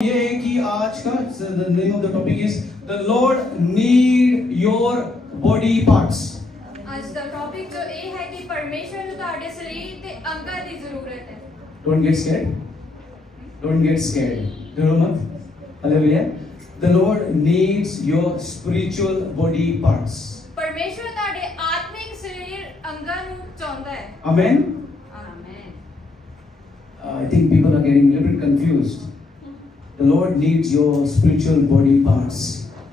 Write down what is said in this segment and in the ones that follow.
ये है कि आज का the name of the topic is the Lord need your body parts. आज ਦਾ ਟੌਪਿਕ ਜੋ ਇਹ ਹੈ ਕਿ ਪਰਮੇਸ਼ਰ ਨੂੰ ਤੁਹਾਡੇ ਸਰੀਰ ਤੇ ਅੰਗਾਂ ਦੀ ਜ਼ਰੂਰਤ ਹੈ। Don't get scared. Don't get scared. डरो मत. Hallelujah. The Lord needs your spiritual body parts. ਪਰਮੇਸ਼ਰ ਤੁਹਾਡੇ ਆਤਮਿਕ ਸਰੀਰ ਅੰਗਾਂ ਨੂੰ ਚਾਹੁੰਦਾ ਹੈ। Amen. Amen. I think people are getting a little bit confused. The Lord needs your spiritual body parts.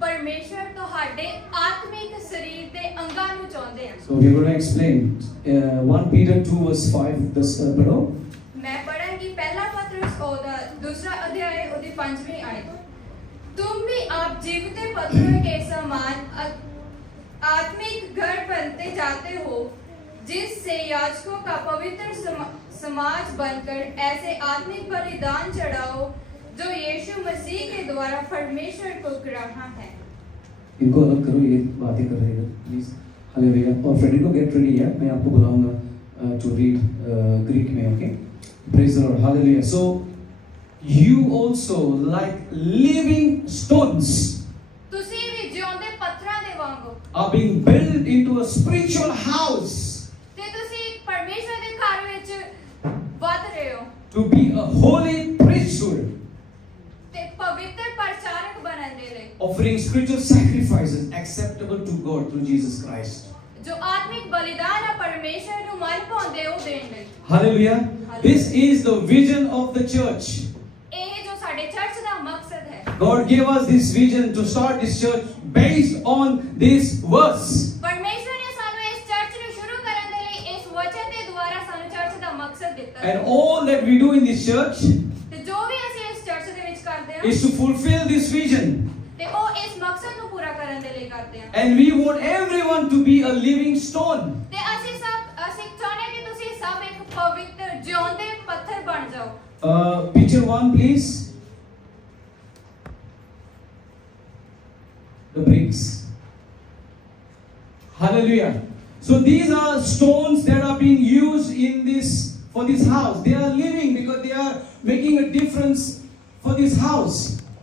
ਪਰਮੇਸ਼ਰ ਤੁਹਾਡੇ ਆਤਮਿਕ ਸਰੀਰ ਦੇ ਅੰਗਾਂ ਨੂੰ ਚਾਹੁੰਦੇ ਹਨ। So we are going to explain 1 Peter 2 verse 5 this below. मैं पढ़ूंगी पहला पत्रस ओदा दूसरा अध्याय ओदी 5वीं आयत। तुम भी आप जीवते पत्थरों के समान आत्मिक घर बनते जाते हो जिससे याजकों का पवित्र समाज बनकर ऐसे आत्मिक बलिदान चढ़ाओ जो यीशु मसीह के द्वारा परमेश्वर को ग्रहण है। इनको अलग करो, ये बातें कर रहे हैं प्लीज। हालेलुया। और फ्रेडरिको गेट रेडी है, मैं आपको बुलाऊंगा टू रीड ग्रीक में। Okay, praise the Lord. Hallelujah. So you also like living stones ਤੁਸੀਂ ਵੀ ਜਿਉਂਦੇ ਪੱਥਰਾਂ ਦੇ ਵਾਂਗੂ are being built into a spiritual house ਤੇ ਤੁਸੀਂ ਪਰਮੇਸ਼ਰ ਦੇ ਘਰ ਵਿੱਚ ਵਧ ਰਹੇ ਹੋ to be a holy priesthood, ਤੇ ਪਵਿੱਤਰ ਪ੍ਰਚਾਰਕ ਬਣਨ ਦੇ ਲਈ offering spiritual sacrifices acceptable to God through Jesus Christ. ਜੋ ਆਤਮਿਕ ਬਲੀਦਾਨ ਆ ਪਰਮੇਸ਼ਰ ਨੂੰ ਮਨ ਭਾਉਂਦੇ ਉਹ ਦੇਣ ਲਈ। Hallelujah. This is the vision of the church. ਇਹ ਜੋ ਸਾਡੇ ਚਰਚ ਦਾ ਮਕਸਦ ਹੈ। God gave us this vision to start this church based on this verse. ਪਰਮੇਸ਼ਰ ਨੇ ਸਾਨੂੰ ਇਸ ਚਰਚ ਨੂੰ ਸ਼ੁਰੂ ਕਰਨ ਦੇ ਲਈ ਇਸ ਵਚਨ ਦੇ ਦੁਆਰਾ ਸਾਨੂੰ ਚਰਚ ਦਾ ਮਕਸਦ ਦਿੱਤਾ ਹੈ। And all that we do in this church ਤੇ ਜੋ ਵੀ ਅਸੀਂ ਇਸ ਚਰਚ ਦੇ ਵਿੱਚ ਕਰਦੇ ਹਾਂ is to fulfill this vision. ਤੇ ਉਹ ਇਸ ਮਕਸਦ ਨੂੰ ਪੂਰਾ ਕਰਨ ਦੇ ਲਈ ਕਰਦੇ ਹਾਂ। And we want everyone to be a living stone. ਤੇ ਅਸੀਂ ਚਾਹੁੰਦੇ ਕਿ ਤੁਸੀਂ ਸਭ ਇੱਕ ਪਵਿੱਤਰ ਜਿਉਂਦੇ ਪੱਥਰ ਬਣ ਜਾਓ। Picture 1 please. The bricks. Hallelujah. So these are stones that are being used for this house. They are living because they are making a difference for this house.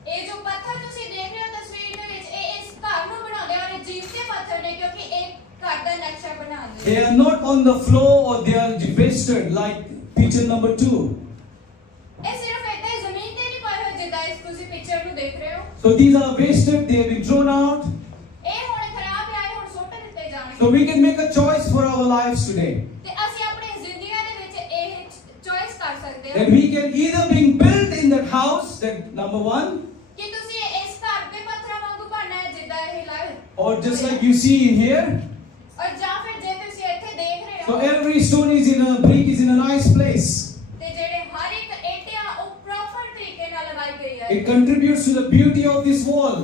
ਇਹ ਜੋ ਪੱਥਰ ਤੁਸੀਂ ਦੇਖ ਰਹੇ ਹੋ ਤਸਵੀਰ ਦੇ ਵਿੱਚ ਇਹ ਇਸ ਘਰ ਨੂੰ ਬਣਾਉਂਦੇ ਹਨ। ਇਹ ਜੀਵਤੇ ਪੱਥਰ ਨੇ ਕਿਉਂਕਿ ਇਹ ਘਰ ਦਾ ਨਕਸ਼ਾ ਬਣਾਉਂਦੇ। They are not on the floor or they are wasted like picture number 2. ਇਹ ਸਿਰਫ ਇੱਦਾਂ ਹੀ ਜ਼ਮੀਨ ਤੇ ਨਹੀਂ ਪਏ ਹੋਏ ਜਿੱਦਾਂ ਇਸ ਤੁਸੀਂ ਪਿਕਚਰ ਨੂੰ ਦੇਖ ਰਹੇ ਹੋ। So these are wasted, they have been thrown out. ਇਹ ਹੁਣ ਖਰਾਬ ਹੈ ਹੁਣ ਸੁੱਟ ਦਿੱਤੇ ਜਾਣਗੇ। So we can make a choice for our lives today. ਤੇ ਅਸੀਂ ਆਪਣੀ ਜ਼ਿੰਦਗੀਆਂ ਦੇ ਵਿੱਚ ਇਹ ਚੋਇਸ ਕਰ ਸਕਦੇ ਹਾਂ That we can either being built in that house, that number 1, ਕਿ ਤੁਸੀਂ ਇਸ ਘਰ ਦੇ ਪੱਥਰਾਂ ਵਾਂਗੂ ਬਣਨਾ ਹੈ ਜਿੱਦਾਂ ਇਹ ਲਾਇ or just like you see in here. ਔਰ ਜਾਂ ਫਿਰ ਜੇ ਤੁਸੀਂ ਇੱਥੇ ਦੇਖ ਰਹੇ So ਹੋ every stone is in a brick is in a nice place. ਤੇ ਜਿਹੜੇ ਹਰ ਇੱਕ ਇੱਟ ਆ ਉਹ ਪ੍ਰੋਪਰ ਤਰੀਕੇ ਨਾਲ ਲਗਾਈ ਗਈ ਹੈ। It contributes to the beauty of this wall.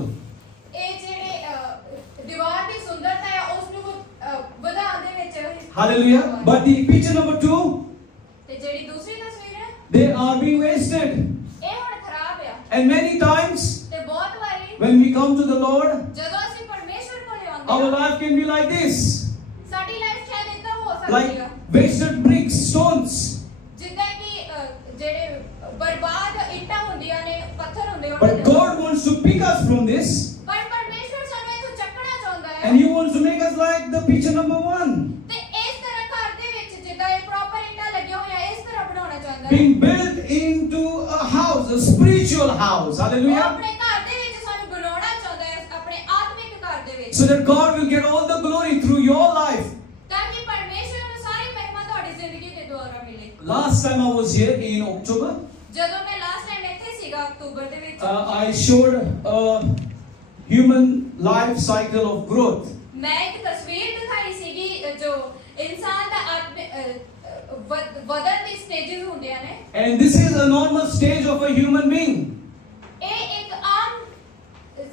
ਇਹ ਜਿਹੜੇ ਦੀਵਾਰ ਦੀ ਸੁੰਦਰਤਾ ਹੈ ਉਸ ਨੂੰ ਵਧਾਉਣ ਦੇ ਵਿੱਚ Hallelujah. But the picture number 2, ਤੇ ਜਿਹੜੀ ਦੂਸਰੀ ਤਸਵੀਰ ਹੈ they are being wasted. ਇਹ ਹੁਣ ਖਰਾਬ ਆ And many times ਤੇ ਬਹੁਤ ਵਾਰੀ when we come to the Lord, ਜਦੋਂ ਅਸੀਂ ਪਰਮੇਸ਼ਰ ਕੋਲ our ਆਉਂਦੇ ਹਾਂ life can be like this, ਸਾਡੀ ਲਾਈਫ ਸ਼ਾਇਦ ਇਦਾਂ ਹੋ ਸਕਦੀ like ਹੈ wasted bricks, stones. ਜਿੱਦਾਂ ਕਿ ਜਿਹੜੇ ਬਰਬਾਦ ਇੱਟਾਂ ਹੁੰਦੀਆਂ ਨੇ ਪੱਥਰ ਹੁੰਦੇ But God wants to pick us from this, ਪਰ ਪਰਮੇਸ਼ਰ ਸਾਨੂੰ ਇਥੋਂ ਚੱਕਣਾ ਚਾਹੁੰਦਾ ਹੈ and He wants to make us like the picture number 1, ਤੇ ਇਸ ਤਰ੍ਹਾਂ ਘਰ ਦੇ ਵਿੱਚ ਜਿੱਦਾਂ ਇਹ ਪ੍ਰੋਪਰ ਇੱਟਾਂ ਲੱਗੀਆਂ ਹੋਈਆਂ ਇਸ ਤਰ੍ਹਾਂ ਬਣਾਉਣਾ ਚਾਹੁੰਦਾ ਹੈ being built into a house, a spiritual house. ਉਹ Hallelujah. ਆਪਣੇ ਘਰ ਦੇ ਵਿੱਚ ਸਾਨੂੰ ਬਣਾਉਣਾ ਚਾਹੁੰਦਾ ਹੈ ਆਪਣੇ ਆਤਮਿਕ ਘਰ ਦੇ ਵਿੱਚ So that God will get all the glory through your life. ਤਾਂ ਕਿ ਪਰਮੇਸ਼ਰ ਨੂੰ ਸਾਰੀ ਮਹਿਮਾ ਤੁਹਾਡੀ ਜ਼ਿੰਦਗੀ ਦੇ ਦੁਆਰਾ ਮਿਲੇ। Last time I was here in October, ਜਦੋਂ ਮੈਂ ਲਾਸਟ ਟਾਈਮ ਇੱਥੇ ਸੀਗਾ ਅਕਤੂਬਰ ਦੇ ਵਿੱਚ I showed a human life cycle of growth. ਮੈਂ ਇੱਕ ਤਸਵੀਰ ਦਿਖਾਈ ਸੀਗੀ ਜੋ ਇਨਸਾਨ ਦਾ ਵਧਣ ਦੀ ਸਟੇजेस ਹੁੰਦੀਆਂ ਨੇ। And this is a normal stage of a human being. ਇਹ ਇੱਕ ਆਮ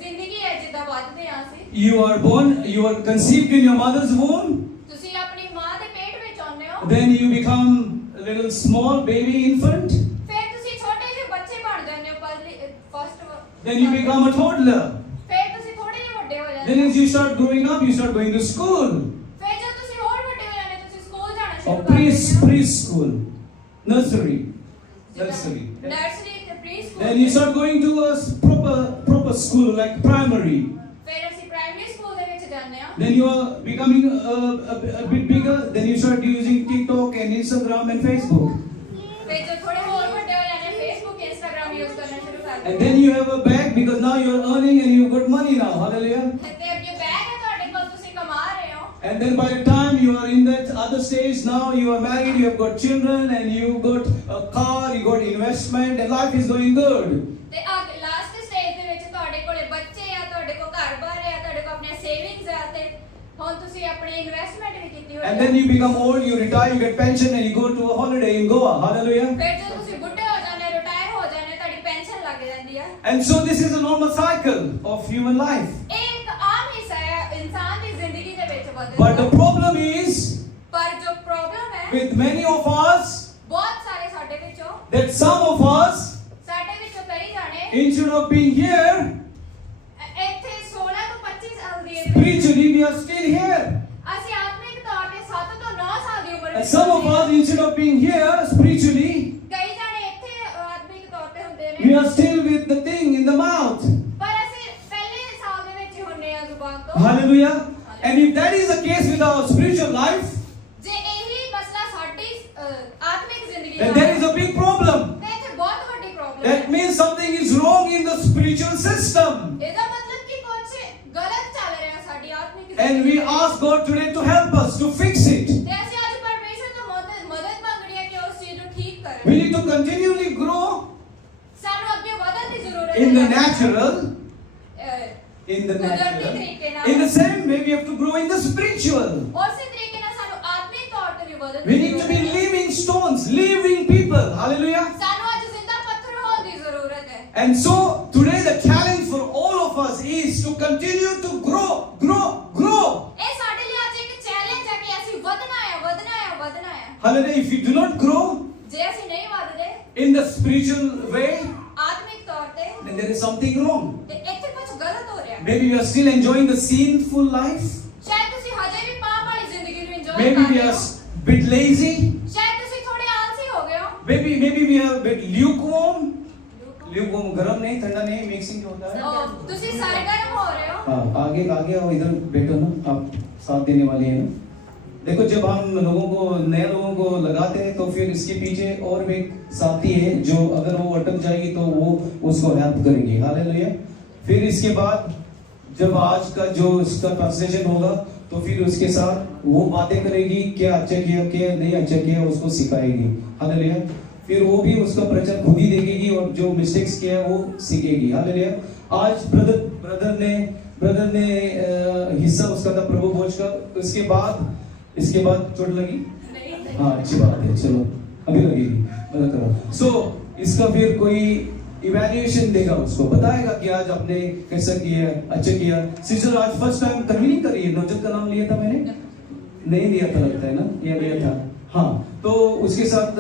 ਜ਼ਿੰਦਗੀ ਹੈ ਜਿੱਦਾਂ ਵਧਦੇ ਹਾਂ ਅਸੀਂ। You are born, you are conceived in your mother's womb. ਤੁਸੀਂ ਆਪਣੀ ਮਾਂ ਦੇ ਪੇਟ ਵਿੱਚ ਆਉਂਦੇ ਹੋ। Then you become a little small baby infant. ਫਿਰ ਤੁਸੀਂ ਛੋਟੇ ਜਿਹੇ ਬੱਚੇ ਬਣ ਜਾਂਦੇ ਹੋ first. Then you become a toddler. ਫਿਰ ਤੁਸੀਂ ਥੋੜੇ ਜਿਹੇ ਵੱਡੇ ਹੋ ਜਾਂਦੇ Then ਹੋ। as you start growing up, you start going to school. ਫਿਰ ਜਦ ਤੁਸੀਂ ਹੋਰ ਵੱਡੇ ਹੋ ਜਾਂਦੇ ਤੁਸੀਂ ਸਕੂਲ ਜਾਣਾ Or ਸ਼ੁਰੂ ਕਰ ਦਿੰਦੇ ਹੋ। preschool, nursery. ਨਰਸਰੀ ਤੇ pre Then you start going to a proper school like primary. ਫਿਰ ਅਸੀਂ ਪ੍ਰਾਇਮਰੀ ਸਕੂਲ ਦੇ ਵਿੱਚ ਜਾਂਦੇ ਹਾਂ Then you are becoming a bit bigger. Then you start using TikTok and Instagram and Facebook. ਫਿਰ ਜਦੋਂ ਥੋੜੇ ਹੋਰ ਵੱਡੇ ਹੋ ਜਾਂਦੇ ਫੇਸਬੁੱਕ ਇੰਸਟਾਗ੍ਰਾਮ ਯੂਜ਼ ਕਰਨਾ ਸ਼ੁਰੂ ਕਰ And ਦਿੰਦੇ then you have a bag because now you are earning and you've got money now. Hallelujah. ਤੇ ਅੱਗੇ ਬੈਗ ਹੈ ਤੁਹਾਡੇ ਕੋਲ ਤੁਸੀਂ ਕਮਾ ਰਹੇ ਹੋ And then by the time you are in that other stage, now you are married, you have got children, and you got a car, you got investment, and life is going good. ਤੇ last stage ਦੇ ਵਿੱਚ ਤੁਹਾਡੇ ਕੋਲੇ ਬੱਚੇ ਆ ਤੁਹਾਡੇ ਕੋਲ ਘਰ-ਬਾਰ ਆ ਤੁਹਾਡੇ ਕੋਲ ਆਪਣੀਆਂ ਸੇਵਿੰਗਸ ਆ ਤੇ ਹੁਣ ਤੁਸੀਂ ਆਪਣੀ ਇਨਵੈਸਟਮੈਂਟ ਵੀ ਕੀਤੀ ਹੋਈ And then you become old, you retire, you get pension, and you go to a holiday in Goa. Hallelujah. ਫਿਰ ਜਦੋਂ ਤੁਸੀਂ ਬੁੱਢੇ ਹੋ ਜਾਂਦੇ ਰਿਟਾਇਰ ਹੋ ਜਾਂਦੇ ਤੁਹਾਡੀ ਪੈਨਸ਼ਨ ਲੱਗ ਜਾਂਦੀ ਆ And so this is a normal cycle of human life. ਇਹ ਇੱਕ ਆਮ ਹਿੱਸਾ ਹੈ ਇਨਸਾਨ ਦੀ ਜ਼ਿੰਦਗੀ ਦੇ ਵਿੱਚ ਵਧਣ But the the problem is, ਪਰ ਜੋ ਪ੍ਰੋਬਲਮ ਹੈ with many of us, ਬਹੁਤ ਸਾਰੇ ਸਾਡੇ ਵਿੱਚੋਂ that some of us, ਸਾਡੇ ਵਿੱਚੋਂ ਕਈ ਜਾਣੇ instead of being here, ਇੱਥੇ 16 ਤੋਂ 25 ਸਾਲ ਦੀ ਏਜ ਵਿੱਚ spiritually we are still here. ਅਸੀਂ ਆਤਮਿਕ ਤੌਰ ਤੇ 7 ਤੋਂ 9 ਸਾਲ ਦੀ ਉਮਰ And ਵਿੱਚ some of us, instead of being here spiritually, ਕਈ ਜਾਣੇ ਇੱਥੇ ਆਤਮਿਕ ਤੌਰ ਤੇ ਹੁੰਦੇ we ਨੇ are still with the thing in the mouth. ਪਰ ਅਸੀਂ ਪਹਿਲੇ ਸਾਲ ਦੇ ਵਿੱਚ ਹੀ ਹੁੰਨੇ ਆ ਜ਼ੁਬਾਨ ਤੋਂ Hallelujah. And if that is the case with our spiritual life, ਜੇ ਇਹੀ ਮਸਲਾ ਸਾਡੀ ਆਤਮਿਕ ਜ਼ਿੰਦਗੀ then the there is a big problem. ਤੇ ਇੱਥੇ ਬਹੁਤ ਵੱਡੀ ਪ੍ਰੋਬਲਮ That ਹੈ means something is wrong in the spiritual system. ਇਹਦਾ ਮਤਲਬ ਕਿ ਕੁਝ ਗਲਤ ਚੱਲ ਰਿਹਾ ਸਾਡੀ ਆਤਮਿਕ And we ਜ਼ਿੰਦਗੀ ask God today to help us to fix it. ਤੇ ਅਸੀਂ ਅੱਜ ਪਰਮੇਸ਼ਰ ਤੋਂ ਮਦਦ ਮੰਗਣੀ ਹੈ ਕਿ ਉਸ ਚੀਜ਼ ਨੂੰ ਠੀਕ We ਕਰੇ need to continually grow ਸਾਨੂੰ ਅੱਗੇ ਵਧਣ ਦੀ ਜ਼ਰੂਰਤ in the ਹੈ natural. ਅਹ, In the ਕੁਦਰਤੀ natural. ਤਰੀਕੇ ਨਾਲ In the same way, we have to grow in the spiritual. ਉਸੇ ਤਰੀਕੇ ਨਾਲ ਸਾਨੂੰ ਆਤਮਿਕ ਤੌਰ ਤੇ ਵੀ ਵਧਣ We ਦੀ need to ਜ਼ਰੂਰਤ be ਹੈ living stones, living people. Hallelujah. ਸਾਨੂੰ ਅੱਜ ਜ਼ਿੰਦਾ ਪੱਥਰ ਹੋਣ ਦੀ ਜ਼ਰੂਰਤ ਹੈ And so today the challenge for all of us is to continue to grow. ਇਹ ਸਾਡੇ ਲਈ ਅੱਜ ਇੱਕ ਚੈਲੰਜ ਹੈ ਕਿ ਅਸੀਂ ਵਧਣਾ ਹੈ Hallelujah. If you do not grow ਜੇ ਅਸੀਂ ਨਹੀਂ ਵਧਦੇ in the spiritual way, ਆਤਮਿਕ ਤੌਰ ਤੇ then there is something wrong. ਤੇ ਇੱਥੇ ਕੁਝ ਗਲਤ ਹੋ ਰਿਹਾ ਹੈ Maybe we are still enjoying the sinful life. ਸ਼ਾਇਦ ਤੁਸੀਂ ਹਜੇ ਵੀ ਪਾਪ ਵਾਲੀ ਜ਼ਿੰਦਗੀ ਨੂੰ ਇੰਜੋਏ Maybe ਕਰ we ਰਹੇ are ਹੋ a bit lazy. ਸ਼ਾਇਦ ਤੁਸੀਂ ਥੋੜੇ ਆਲਸੀ ਹੋ ਗਏ ਹੋ Maybe we are a bit lukewarm. Lukewarm, गर्म नहीं, ठंडा नहीं, mixing जो होता है. ਤੁਸੀਂ सरगर्म हो रहे हो हाँ, आगे आओ, इधर बैठो ना, आप साथ देने वाली है ना. देखो, जब हम नए लोगों को लगाते हैं तो फिर इसके पीछे और भी एक साथी है जो अगर वो अटक जाएगी तो वो उसको हेल्प करेंगे. हालेलुया. फिर इसके बाद जब आज का जो इसका ट्रांसलेशन होगा तो फिर उसके साथ वो बातें करेगी, क्या अच्छा किया क्या नहीं अच्छा किया उसको सिखाएगी. हालेलुया. फिर वो भी उसका प्रचार खुद ही देखेगी और जो मिस्टेक्स किया है वो सीखेगी. हालेलुया. आज ब्रदर ने हिस्सा उसका था प्रभु भोज का. इसके बाद चोट लगी. नहीं हाँ, अच्छी बात है. चलो अभी लगेगी, मदद करो. सो इसका फिर कोई इवैल्यूएशन देगा, उसको बताएगा कि आज आपने कैसा किया, अच्छा किया. सिस्टर आज फर्स्ट टाइम कन्वीनिंग करी है. नौजत का नाम लिया था मैंने, नहीं लिया था लगता है ना, या लिया था. हाँ, तो उसके साथ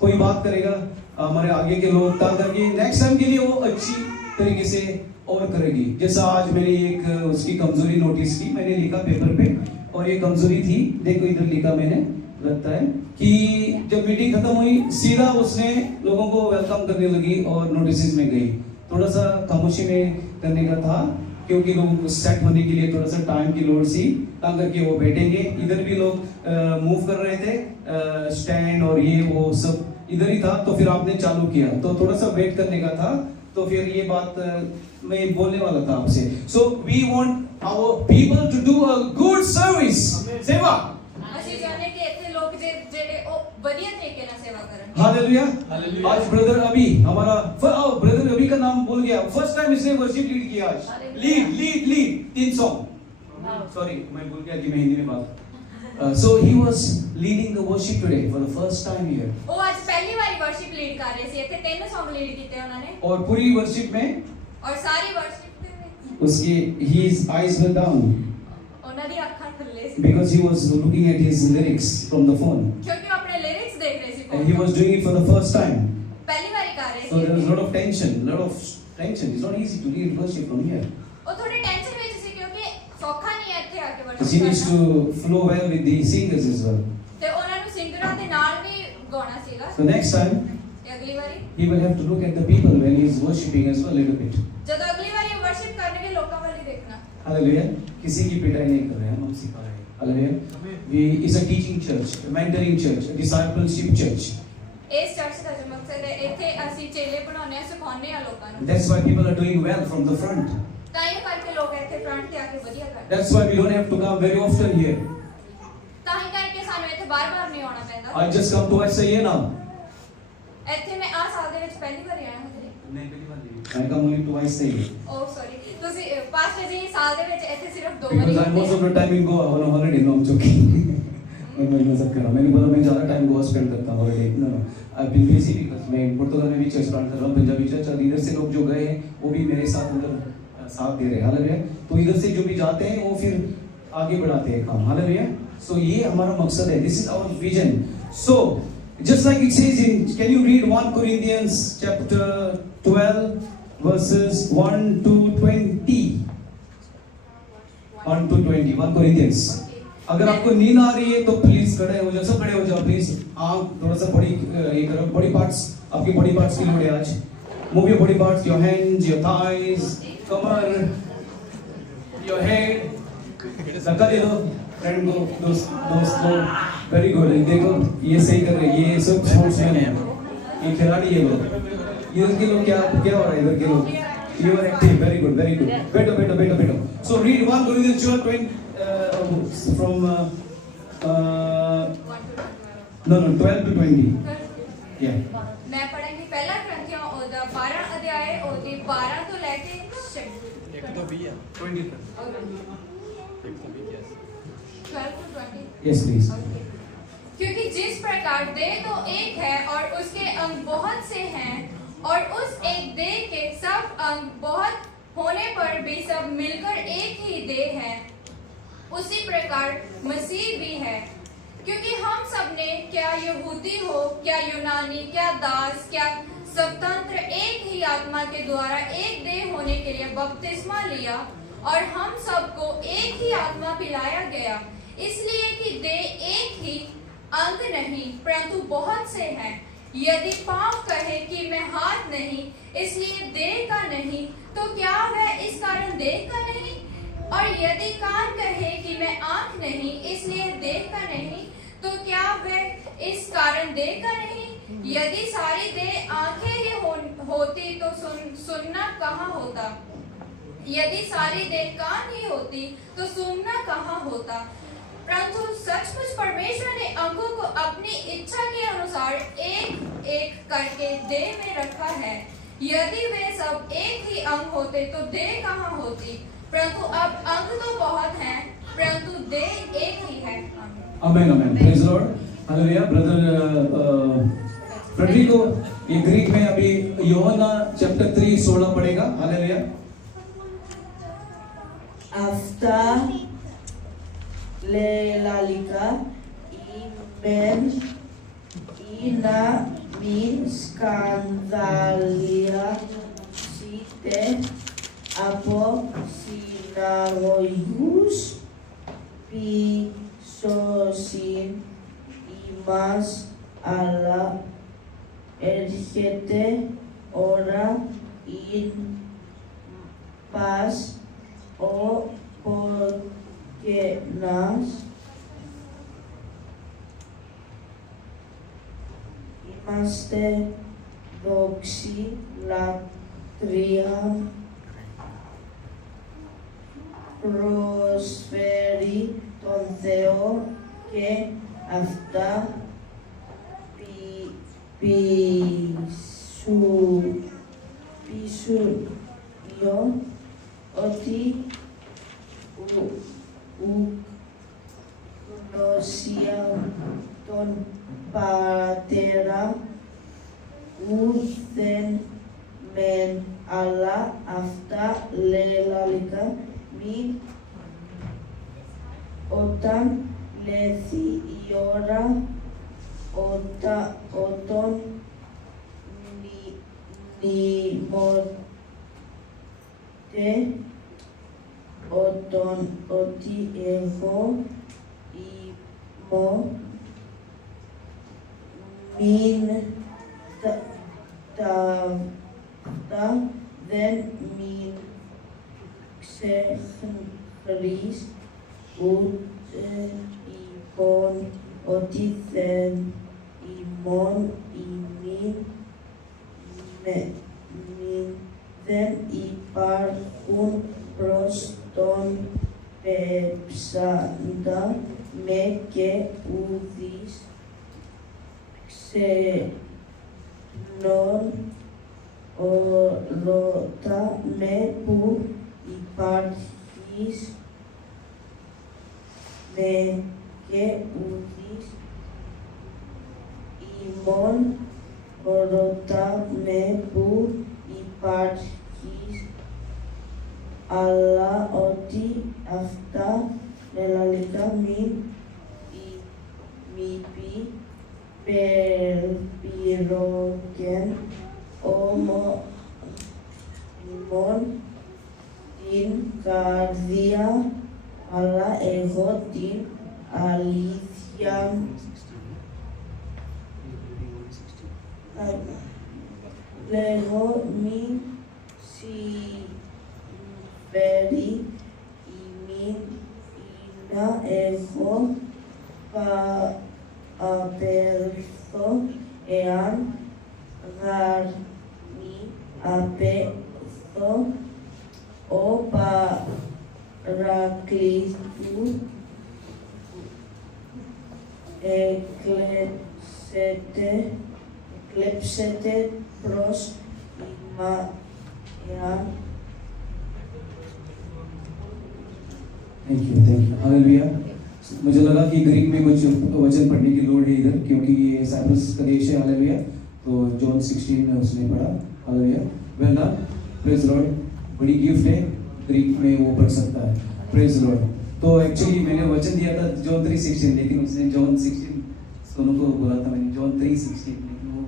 कोई बात करेगा हमारे आगे के लोग, ताकि नेक्स्ट टाइम के लिए वो अच्छी तरीके से और करेगी. जैसा आज मैंने एक उसकी कमजोरी नोटिस की, मैंने लिखा पेपर पे, और ये कमजोरी थी. देखो इधर लिखा मैंने, लगता है कि जब मीटिंग खत्म हुई सीधा उसने लोगों को वेलकम करने लगी और नोटिस में गई. थोड़ा सा खामोशी में करने का था क्योंकि लोग सेट होने के लिए थोड़ा सा टाइम की लोड सी, ताकि करके वो बैठेंगे. इधर भी लोग मूव कर रहे थे, स्टैंड और ये वो सब इधर ही था. तो फिर आपने चालू किया तो थोड़ा सा वेट करने का था. तो फिर ये बात मैं बोलने वाला था आपसे. So we want our people to do a good service. सेवा. ਅਸੀਂ ਚਾਹੁੰਦੇ ਕਿ ਇੱਥੇ ਲੋਕ ਜਿਹੜੇ ਉਹ ਵਧੀਆ ਤਰੀਕੇ ਨਾਲ ਸੇਵਾ ਕਰਨ. हालेलुया. आज ब्रदर अभी हमारा ब्रदर अभी का नाम भूल गया. फर्स्ट टाइम इसने वर्शिप लीड किया आज. Lead 3 song. सॉरी मैं भूल गया कि मैं हिंदी में बात. So he was leading the worship today for the first time here. ਉਹ ਅੱਜ ਪਹਿਲੀ ਵਾਰੀ ਵਰਸ਼ਿਪ ਲੀਡ ਕਰ ਰਹੇ ਸੀ. ਇੱਥੇ 3 ਸੌਂਗ ਲੀਡ ਕੀਤੇ ਉਹਨਾਂ ਨੇ और पूरी वर्शिप में ਔਰ ਸਾਰੀ ਵਰਸ਼ਿਪ ਦੇ ਵਿੱਚ उसकी his eyes were down ਉਹਨਾਂ ਦੀ ਅੱਖਾਂ ਥੱਲੇ ਸੀ because he was looking at his lyrics from the phone. ਕਿਉਂਕਿ ਉਹ ਆਪਣੇ ਲਿਰਿਕਸ ਦੇਖ ਰਹੇ ਸੀ And he was doing it for the first time. ਪਹਿਲੀ ਵਾਰੀ ਕਰ ਰਹੇ So there was C a lot of tension. It's not easy to lead worship from here. ਉਹ ਥੋੜੀ ਟੈਨਸ਼ਨ ਵਿੱਚ ਸੀ ਕਿਉਂਕਿ ਸੌਖਾ ਨਹੀਂ ਹੈ ਇੱਥੇ ਆ ਕੇ Because he needs ਵਰਸ਼ਿਪ ਕਰਨਾ to flow well with the singers as well. ਤੇ ਉਹਨਾਂ ਨੂੰ ਸਿੰਗਰਾਂ ਦੇ ਨਾਲ ਵੀ ਗਾਉਣਾ ਸੀਗਾ So next time, ਤੇ ਅਗਲੀ ਵਾਰੀ he will have to look at the people when he is worshipping as well a little bit. जब अगली बार ये वर्शिप करने के लोगों वाली देखना Hallelujah. किसी की पिटाई नहीं कर रहे हैं, हम सिखा रहे हैं. Hallelujah. We is a teaching church, a mentoring church, a discipleship church. इस चर्च का जो मकसद है इथे ਅਸੀਂ ਚੇਲੇ ਬਣਾਉਣੇ ਆ ਸਿਖਾਉਣੇ ਆ ਲੋਕਾਂ ਨੂੰ That's why people are doing well from the front. ਤਾਂ ਇਹ ਕਰਕੇ ਲੋਕ ਇੱਥੇ ਫਰੰਟ ਤੇ ਆ ਕੇ ਵਧੀਆ ਕਰਦੇ That's why we don't have to come very often here. ਤਾਂ ਹੀ ਕਰਕੇ ਸਾਨੂੰ ਇੱਥੇ ਬਾਰ-ਬਾਰ ਨਹੀਂ ਆਉਣਾ ਪੈਂਦਾ I just come twice a year now. ਇੱਥੇ ਮੈਂ ਆ ਸਾਲ ਦੇ ਵਿੱਚ ਪਹਿਲੀ ਵਾਰ ਆਇਆ ਹਾਂ I come only twice a year. Oh sorry ਤੁਸੀਂ ਪਾਸਟਰ ਜੀ ਸਾਲ ਦੇ ਵਿੱਚ ਇੱਥੇ ਸਿਰਫ 2 Because I most of the time we go on a holiday. No, I'm joking. मैं मजाक कर रहा हूँ. मैंने बोला मैं ज़्यादा टाइम गोवा स्पेंड करता हूँ holiday. No, no. I've been busy because मैं पुर्तगाल में भी चर्च प्लांट कर रहा हूँ. पंजाबी चर्च और इधर से लोग जो गए हैं वो भी मेरे साथ अंदर साथ दे रहे हैं. हालेलुया. तो इधर से जो भी जाते हैं वो फिर आगे बढ़ाते हैं काम. हालेलुया. So ये हमारा मकसद है. This is our vision. So just like it says in, can you read 1 Corinthians chapter 12 verses 1 to 20? 1 to 20. 1 Corinthians. अगर आपको नींद आ रही है तो प्लीज खड़े हो जाओ, सब खड़े हो जाओ प्लीज. आप थोड़ा सा बॉडी ये करो, बॉडी पार्ट्स, आपकी बॉडी पार्ट्स की लोड है आज. Move your body parts, your hands, your thighs, Qamar, your head. धक्का दे दो फ्रेंड को, दोस्त को. Very good. देखो ये सही कर रहे हैं, ये सब स्पोर्ट्समैन है, ये खिलाड़ी है लोग. इधर के लोग क्या हो रहा है, इधर के लोग you are active. Very good, very good. Better. So read 1 Corinthians 12 from 12 to 20. Yeah. मैं पढ़ेंगी पहला ग्रंथियों ओदा 12 अध्याय ओदी 12 तो लेके 1 तो 20 है 20. 12 to 20. Yes, please. Okay. क्योंकि जिस प्रकार देह तो एक है और उसके अंग बहुत से हैं और उस एक देह के सब अंग बहुत होने पर भी सब मिलकर एक ही देह है, उसी प्रकार मसीह भी है. क्योंकि हम सब ने क्या यहूदी हो, क्या यूनानी, क्या दास, क्या स्वतंत्र एक ही आत्मा के द्वारा एक देह होने के लिए बपतिस्मा लिया और हम सबको एक ही आत्मा पिलाया गया, इसलिए कि देह एक ही अंग नहीं परंतु बहुत से हैं. यदि पाँव कहे कि मैं हाथ नहीं इसलिए देह का नहीं, तो क्या वह इस कारण देह का नहीं? और यदि कान कहे कि मैं आँख नहीं इसलिए देह का नहीं, तो क्या वह इस कारण देह का नहीं? यदि सारी देह आँखें ही होती तो सुनना कहाँ होता? यदि सारी देह कान ही होती तो सुनना कहाँ होता? परंतु सचमुच परमेश्वर ने अंगों को अपनी इच्छा के अनुसार एक एक करके देह में रखा है. यदि वे सब एक ही अंग होते तो देह कहाँ होती? परंतु अब अंग तो बहुत हैं परंतु देह एक ही है. Amen, amen. Praise the Lord. Hallelujah. Brother Frederico ये ग्रीक में अभी यूहन्ना चैप्टर 3 16 पढ़ेगा. Hallelujah. After Lelalika imen ina min skandalia site apo sinagogus pisosin imas ala έρχεται ώρα in pas ο Ποκενάς είμαστε δόξοι λατρεία προσφέρει τον Θεό και αυτά πισούν ότι γνωσία τον Πατέρα ουδέν μεν, αλλά αυτά λελαλικά μην όταν λέθη η ώρα όταν νημότε ότι εγώ είμαι μην Tafta, then min Xeris, ut ipon, otithen, imon, imin, min, then ipar, un proston, pepsanda, me que udis, xenon, orota, me pu, iparchis, me que udis, imon, orota, me pu, iparchis, alla oti afta melalika min mi pi per pirogen omo imon din cardia alla ego din aliciam lego min si veri imin ina ego pa aperto ean garni aperto o paraclitu eclepsete pros ima ean. Thank you hallelujah. मुझे लगा कि Greek में कुछ वचन पढ़ने की लोड़ है इधर, क्योंकि ये साइप्रस का देश है। हालेलुया। तो जॉन 16 में उसने पढ़ा। Hallelujah, well done, praise Lord. बड़ी गिफ्ट है, ग्रीक में वो पढ़ सकता है। Praise Lord. तो एक्चुअली मैंने वचन दिया था जॉन 3:16, लेकिन उसने जॉन 16 सोनू को बोला था मैंने जॉन 3:16, लेकिन वो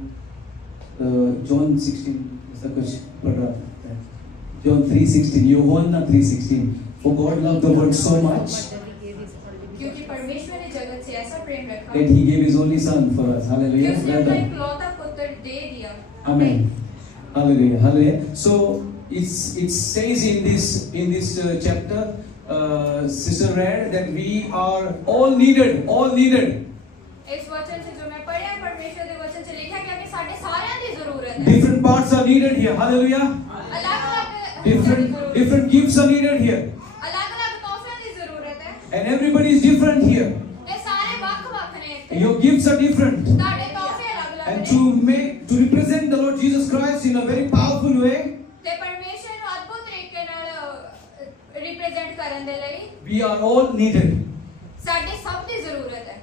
जॉन 16 ऐसा कुछ पढ़ रहा था। जॉन 3:16, यूहन्ना 3:16। For God loved the world so much क्योंकि परमेश्वर ने जगत से ऐसा प्रेम रखा that He gave His only Son for us. कि Hallelujah. उसने Well अपना done. इकलौता पुत्र दे दिया। Amen. Hallelujah. Hallelujah. So it says in this chapter, Sister read that we are all needed. इस वचन से जो मैं पढ़ा परमेश्वर के वचन से लिखा कि हमें साढ़े सारियां दी जरूरत है। Different parts are needed here. Hallelujah. अलग-अलग Different gifts are needed here. अलग-अलग तोहफे की जरूरत है। And everybody is different here. ये सारे वक्त-वक्त ने इत्थे। Your gifts are different. साढ़े तोहफे अलग-अलग And ने। to represent the Lord Jesus Christ in a very powerful way, ते परमेश्वर ਨੂੰ ਅਦਭੁਤ ਤਰੀਕੇ ਨਾਲ ਰਿਪਰੈਜ਼ੈਂਟ ਕਰਨ ਦੇ ਲਈ we are all needed. ਸਾਡੇ ਸਭ ਦੀ ਜ਼ਰੂਰਤ ਹੈ।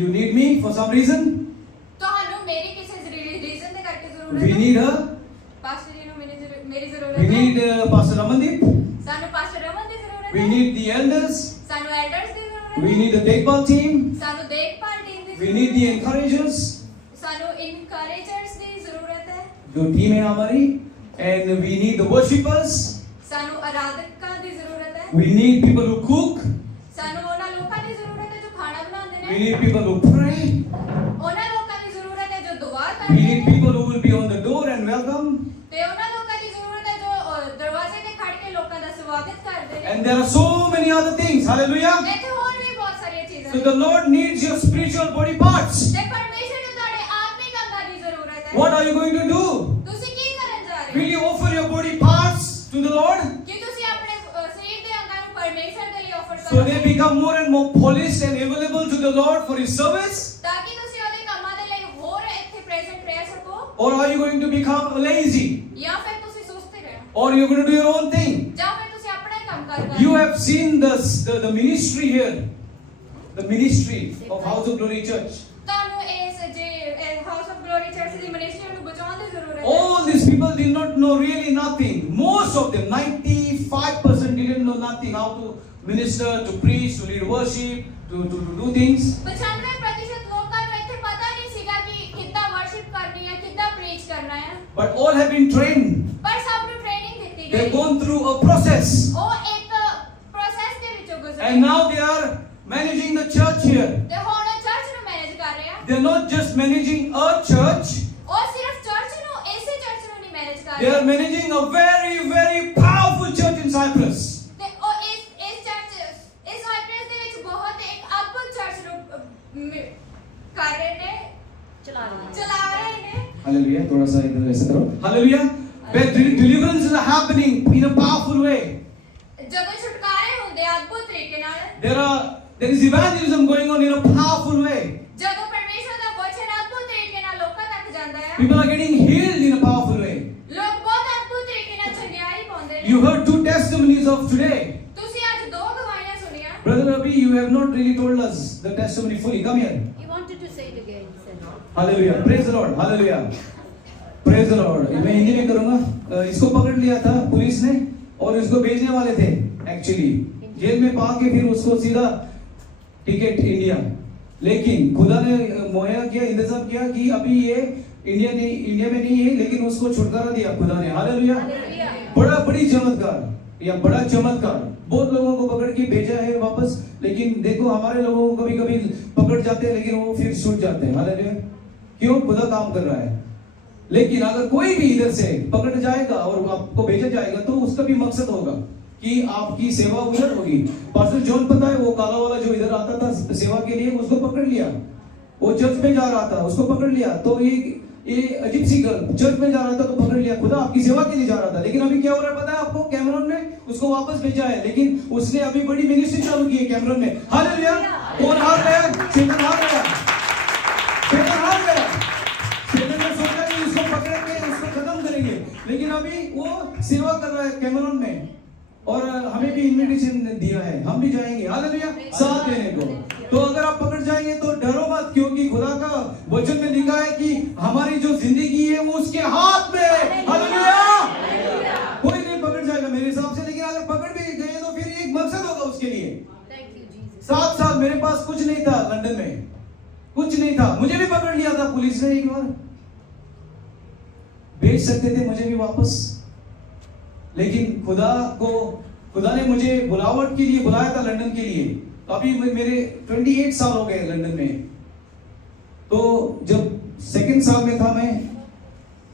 You need me for some reason. ਤੁਹਾਨੂੰ ਮੇਰੀ ਕਿਸੇ ਰੀਜ਼ਨ ਦੇ ਕਰਕੇ ਜ਼ਰੂਰਤ We ਹੈ। need her. ਪਾਸਟਰ ਜੀ ਨੂੰ ਮੇਰੀ ਜ਼ਰੂਰਤ We ਹੈ। need Pastor Ramandeep. ਸਾਨੂੰ ਪਾਸਟਰ ਰਮਨ ਦੀ ਜ਼ਰੂਰਤ We ਹੈ। need the elders. ਸਾਨੂੰ ਐਲਡਰਸ ਦੀ ਜ਼ਰੂਰਤ We ਹੈ। need the Dekbal team. ਸਾਨੂੰ ਦੇਖਭਾਲ ਟੀਮ ਦੀ We ਜ਼ਰੂਰਤ need the ਹੈ। encouragers. ਸਾਨੂੰ ਇਨਕਰੇਜਰਸ ਦੀ ਜ਼ਰੂਰਤ ਹੈ। जो team है हमारी. And we need the worshippers. ਸਾਨੂੰ ਆਰਾਧਕਾਂ ਦੀ ਜ਼ਰੂਰਤ ਹੈ। We need people who cook. ਸਾਨੂੰ ਉਹਨਾਂ ਲੋਕਾਂ ਦੀ ਜ਼ਰੂਰਤ ਹੈ ਜੋ ਖਾਣਾ ਬਣਾਉਂਦੇ We ਨੇ। need people who pray. ਉਹਨਾਂ ਲੋਕਾਂ ਦੀ ਜ਼ਰੂਰਤ ਹੈ ਜੋ ਦੁਆ We ਕਰਦੇ need ਨੇ। people who will be on the door and welcome. ਤੇ ਉਹਨਾਂ ਲੋਕਾਂ ਦੀ ਜ਼ਰੂਰਤ ਹੈ ਜੋ ਦਰਵਾਜ਼ੇ ਤੇ ਖੜ ਕੇ ਲੋਕਾਂ ਦਾ ਸਵਾਗਤ ਕਰਦੇ ਨੇ। And there are so many other things. Hallelujah. ਇੱਥੇ ਹੋਰ ਵੀ ਬਹੁਤ ਸਾਰੀਆਂ ਚੀਜ਼ਾਂ So ਨੇ। the Lord needs your spiritual body parts. ਤੇ ਪਰਮੇਸ਼ਰ ਨੂੰ ਤੁਹਾਡੇ ਆਤਮਿਕ ਅੰਗਾਂ ਦੀ ਜ਼ਰੂਰਤ ਹੈ। What are you going to do? ਤੁਸੀਂ ਕੀ ਕਰਨ ਜਾ ਰਹੇ Will ਹੋ? you offer your body parts to the Lord ਕਿ ਤੁਸੀਂ ਆਪਣੇ ਸਰੀਰ ਦੇ ਅੰਗਾਂ ਨੂੰ ਪਰਮੇਸ਼ਰ ਦੇ ਲਈ offer so they become more and more polished and available to the Lord for His service? ਤਾਂ ਕਿ ਤੁਸੀਂ ਉਹਦੇ ਕੰਮਾਂ ਦੇ ਲਈ ਹੋਰ ਇੱਥੇ ਪ੍ਰੈਜ਼ੈਂਟ ਰਹਿ ਸਕੋ, Or are you going to become lazy? ਜਾਂ ਫਿਰ ਤੁਸੀਂ ਸੁਸਤ ਰਹਿਣਾ, Or you're going to do your own thing? ਜਾਂ ਫਿਰ ਤੁਸੀਂ ਆਪਣਾ ਹੀ ਕੰਮ ਕਰਨਾ। You have seen the ministry here, the ministry of House of Glory Church. ਤੁਹਾਨੂੰ ਇਸ ਜੇ house of glory church the ministry ਨੂੰ ਬਚਾਉਣ ਦੀ ਜ਼ਰੂਰਤ ਹੈ। All these people did not know really nothing. Most of them, 95% didn't know nothing how to minister, to preach, to lead worship, to do things. 95% ਲੋਕਾਂ ਨੂੰ ਇੱਥੇ ਪਤਾ ਨਹੀਂ ਸੀਗਾ ਕਿ ਕਿੱਦਾਂ ਵਰਸ਼ਿਪ ਕਰਨੀ ਹੈ, ਕਿੱਦਾਂ ਪ੍ਰੀਚ ਕਰਨਾ ਹੈ, But all have been trained. ਪਰ ਸਭ ਨੂੰ ਟ੍ਰੇਨਿੰਗ ਦਿੱਤੀ They've ਗਈ। gone through a process. ਉਹ ਇੱਕ ਪ੍ਰੋਸੈਸ ਦੇ ਵਿੱਚੋਂ ਗੁਜ਼ਰੇ And now they are managing the church here. ਤੇ ਹੁਣ ਚਰਚ ਨੂੰ ਮੈਨੇਜ ਕਰ ਰਹੇ ਆ। They're not just managing a church, ਉਹ ਸਿਰਫ ਚਰਚ ਨੂੰ ਇਸੇ They are managing a very, very powerful church in Cyprus. ਤੇ ਉਹ ਇਸ ਚਰਚ ਇਸ ਸਾਈਪ੍ਰਸ ਦੇ ਵਿੱਚ ਬਹੁਤ ਇੱਕ ਅਦਭੁਤ ਚਰਚ ਨੂੰ ਕਰ ਰਹੇ ਨੇ ਚਲਾ ਰਹੇ ਨੇ Hallelujah. थोड़ा सा इधर ऐसे करो. Hallelujah. Where deliverance is happening in a powerful way. ਜਦੋਂ ਛੁਟਕਾਰੇ ਹੁੰਦੇ ਆ ਅਦਭੁਤ ਤਰੀਕੇ ਨਾਲ There is evangelism going on in a powerful way. ਜਦੋਂ ਪਰਮੇਸ਼ਰ ਦਾ ਵਚਨ ਅਦਭੁਤ ਤਰੀਕੇ ਨਾਲ ਲੋਕਾਂ ਤੱਕ ਜਾਂਦਾ ਹੈ People are getting healed in a powerful way. ਲੋਕ ਬਹੁਤ ਅਦਭੁਤ ਤਰੀਕੇ ਨਾਲ ਚੰਗਿਆਈ ਪਾਉਂਦੇ ਨੇ You heard 2 testimonies of today. ਤੁਸੀਂ ਅੱਜ 2 ਗਵਾਹੀਆਂ ਸੁਣੀਆਂ Brother Ravi, you have not really told us the testimony fully. Come here. He wanted to say it again. Hallelujah. Praise the Lord. Hallelujah. Praise the Lord. मैं हिंदी में करूँगा. इसको पकड़ लिया था पुलिस ने और इसको भेजने वाले थे एक्चुअली जेल में पा के फिर उसको सीधा टिकट इंडिया. लेकिन खुदा ने मुहैया किया, इंतजाम किया कि अभी ये इंडिया में नहीं है, लेकिन उसको छुटकारा दिया खुदा ने. हालेलुया. बड़ी चमत्कार या बड़ा चमत्कार. बहुत लोगों को पकड़ के भेजा है वापस, लेकिन देखो हमारे लोगों को कभी कभी पकड़ जाते हैं लेकिन वो फिर छूट जाते हैं. हालेलुया. क्यों? खुदा काम कर रहा है. लेकिन अगर कोई भी इधर से पकड़ जाएगा और आपको भेजा जाएगा तो उसका भी मकसद होगा कि आपकी सेवा उधर होगी. पास्टर जॉन पता है वो काला वाला जो इधर आता था सेवा के लिए, उसको पकड़ लिया. वो चर्च में जा रहा था, उसको पकड़ लिया. तो ये अजीब सी गर्ल चर्च में जा रहा था तो पकड़ लिया. खुदा आपकी सेवा के लिए जा रहा था. लेकिन अभी क्या हो रहा है पता है आपको? कैमरून में उसको वापस भेजा है, लेकिन उसने अभी बड़ी मिनिस्ट्री चालू की है कैमरून में. हालेलुया. कौन हार गया? शैतान हार गया. शैतान हार गया. शैतान ने सोचा कि इसको पकड़ेंगे, इसको खत्म करेंगे, लेकिन अभी वो सेवा कर रहा है कैमरून में और हमें भी इनविटेशन दिया है, हम भी जाएंगे. हालेलुया. साथ देने को. तो अगर आप पकड़ जाएंगे तो डरो मत, क्योंकि खुदा का वचन में लिखा है कि हमारी जो जिंदगी है वो उसके हाथ में है. हालेलुया. कोई नहीं पकड़ जाएगा मेरे हिसाब से, लेकिन अगर पकड़ भी गए तो फिर एक मकसद होगा उसके लिए. 7 साल मेरे पास कुछ नहीं था लंदन में, कुछ नहीं था. मुझे भी पकड़ लिया था पुलिस ने एक बार. भेज सकते थे मुझे भी वापस, लेकिन खुदा ने मुझे बुलावट के लिए बुलाया था लंदन के लिए. तो अभी मेरे 28 साल हो गए लंदन में. तो जब 2nd साल में था मैं,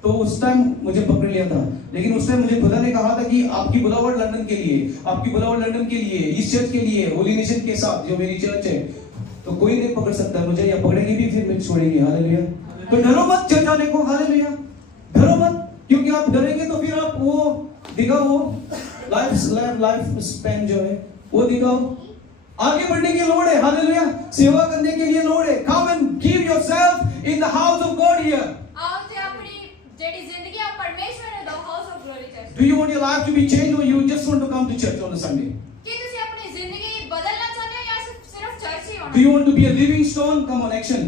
तो उस टाइम मुझे पकड़ लिया था. लेकिन उस टाइम मुझे खुदा ने कहा था कि आपकी बुलावट लंदन के लिए, आपकी बुलावट लंदन के लिए, इस चर्च के लिए, होली नेशन के साथ जो मेरी चर्च है, तो कोई नहीं पकड़ सकता मुझे, या पकड़ेंगे भी फिर मुझे छोड़ेंगे. हालेलुया. तो डरो मत चर्च आने को. हालेलुया. डरो मत, क्योंकि आप डरेंगे तो फिर आप वो दिखाओ, लाइफ स्पैन जो है वो दिखाओ. आगे बढ़ने की लोड़ है. हालेलुया. सेवा करने के लिए लोड़ है. Come and give yourself in the house of God here. आओ ते अपनी जेडी जिंदगी आप परमेश्वर ने the house of glory church. Do you want your life to be changed, or you just want to come to church on a Sunday? ਕੀ ਤੁਸੀਂ ਆਪਣੀ ਜ਼ਿੰਦਗੀ ਬਦਲਣਾ ਚਾਹੁੰਦੇ ਹੋ ਜਾਂ ਸਿਰਫ ਚਰਚ ਹੀ Do ਆਉਣਾ? you want to be a living stone? Come on, action.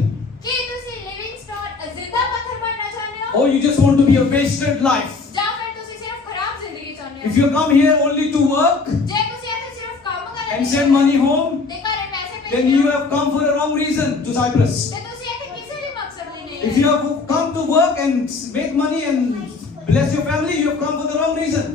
ਕੀ ਤੁਸੀਂ ਲਿਵਿੰਗ ਸਟੋਨ ਜ਼ਿੰਦਾ ਪੱਥਰ ਬਣਨਾ ਚਾਹੁੰਦੇ ਹੋ Or you just want to be a wasted life? ਜਾਂ ਫਿਰ ਤੁਸੀਂ ਸਿਰਫ ਖਰਾਬ ਜ਼ਿੰਦਗੀ ਚਾਹੁੰਦੇ If ਹੋ? you come here only to work ਜੇ ਤੁਸੀਂ ਇੱਥੇ ਸਿਰਫ ਕੰਮ ਕਰਨ and send money home, ਤੇ ਘਰੇ ਪੈਸੇ then ਭੇਜਦੇ you ਹੋ have come for a wrong reason to Cyprus. ਤੇ ਤੁਸੀਂ ਇੱਥੇ ਕਿਸੇ ਵੀ ਮਕਸਦ ਲਈ ਨਹੀਂ If you have come to work and make money and bless your family, you have come for the wrong reason.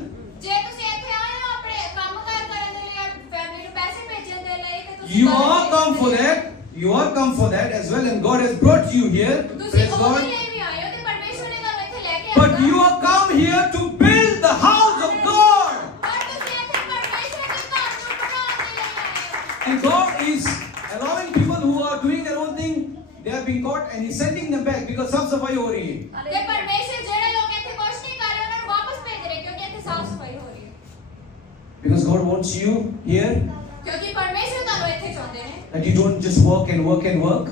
ਜੇ ਤੁਸੀਂ ਇੱਥੇ ਆਏ ਹੋ ਆਪਣੇ ਕੰਮਕਾਰ ਕਰਨ ਦੇ ਲਈ ਫੈਮਿਲੀ ਨੂੰ ਪੈਸੇ ਭੇਜਣ ਦੇ ਲਈ ਤੇ ਤੁਸੀਂ You are come for that. You are come for that as well, and God has brought you here. ਤੁਸੀਂ Praise ਉਹਦੇ God. ਲਈ ਵੀ ਆਏ ਹੋ ਤੇ ਪਰਮੇਸ਼ਵਰ ਨੇ ਤੁਹਾਨੂੰ ਇੱਥੇ ਲੈ ਕੇ But you are come here to build the house of God. ਪਰ ਤੁਸੀਂ ਇੱਥੇ ਪਰਮੇਸ਼ਵਰ ਦੇ ਘਰ ਨੂੰ ਬਣਾਉਣ ਦੇ ਲਈ ਆਏ ਹੋ And God is allowing people who are doing their own thing, they are being caught, and He's sending them back because साफ सफाई हो रही है. ਤੇ ਪਰਮੇਸ਼ਵਰ ਜਿਹੜੇ ਲੋਕ ਇੱਥੇ ਕੁਝ ਨਹੀਂ ਕਰ ਰਹੇ ਉਹਨਾਂ ਨੂੰ ਵਾਪਸ ਭੇਜ ਰਹੇ ਕਿਉਂਕਿ ਇੱਥੇ ਸਾਫ਼ ਸਫਾਈ ਹੋ ਰਹੀ ਹੈ Because God wants you here, ਕਿਉਂਕਿ ਪਰਮੇਸ਼ਵਰ ਤੁਹਾਨੂੰ ਇੱਥੇ ਚਾਹੁੰਦੇ ਨੇ that you don't just work and work and work.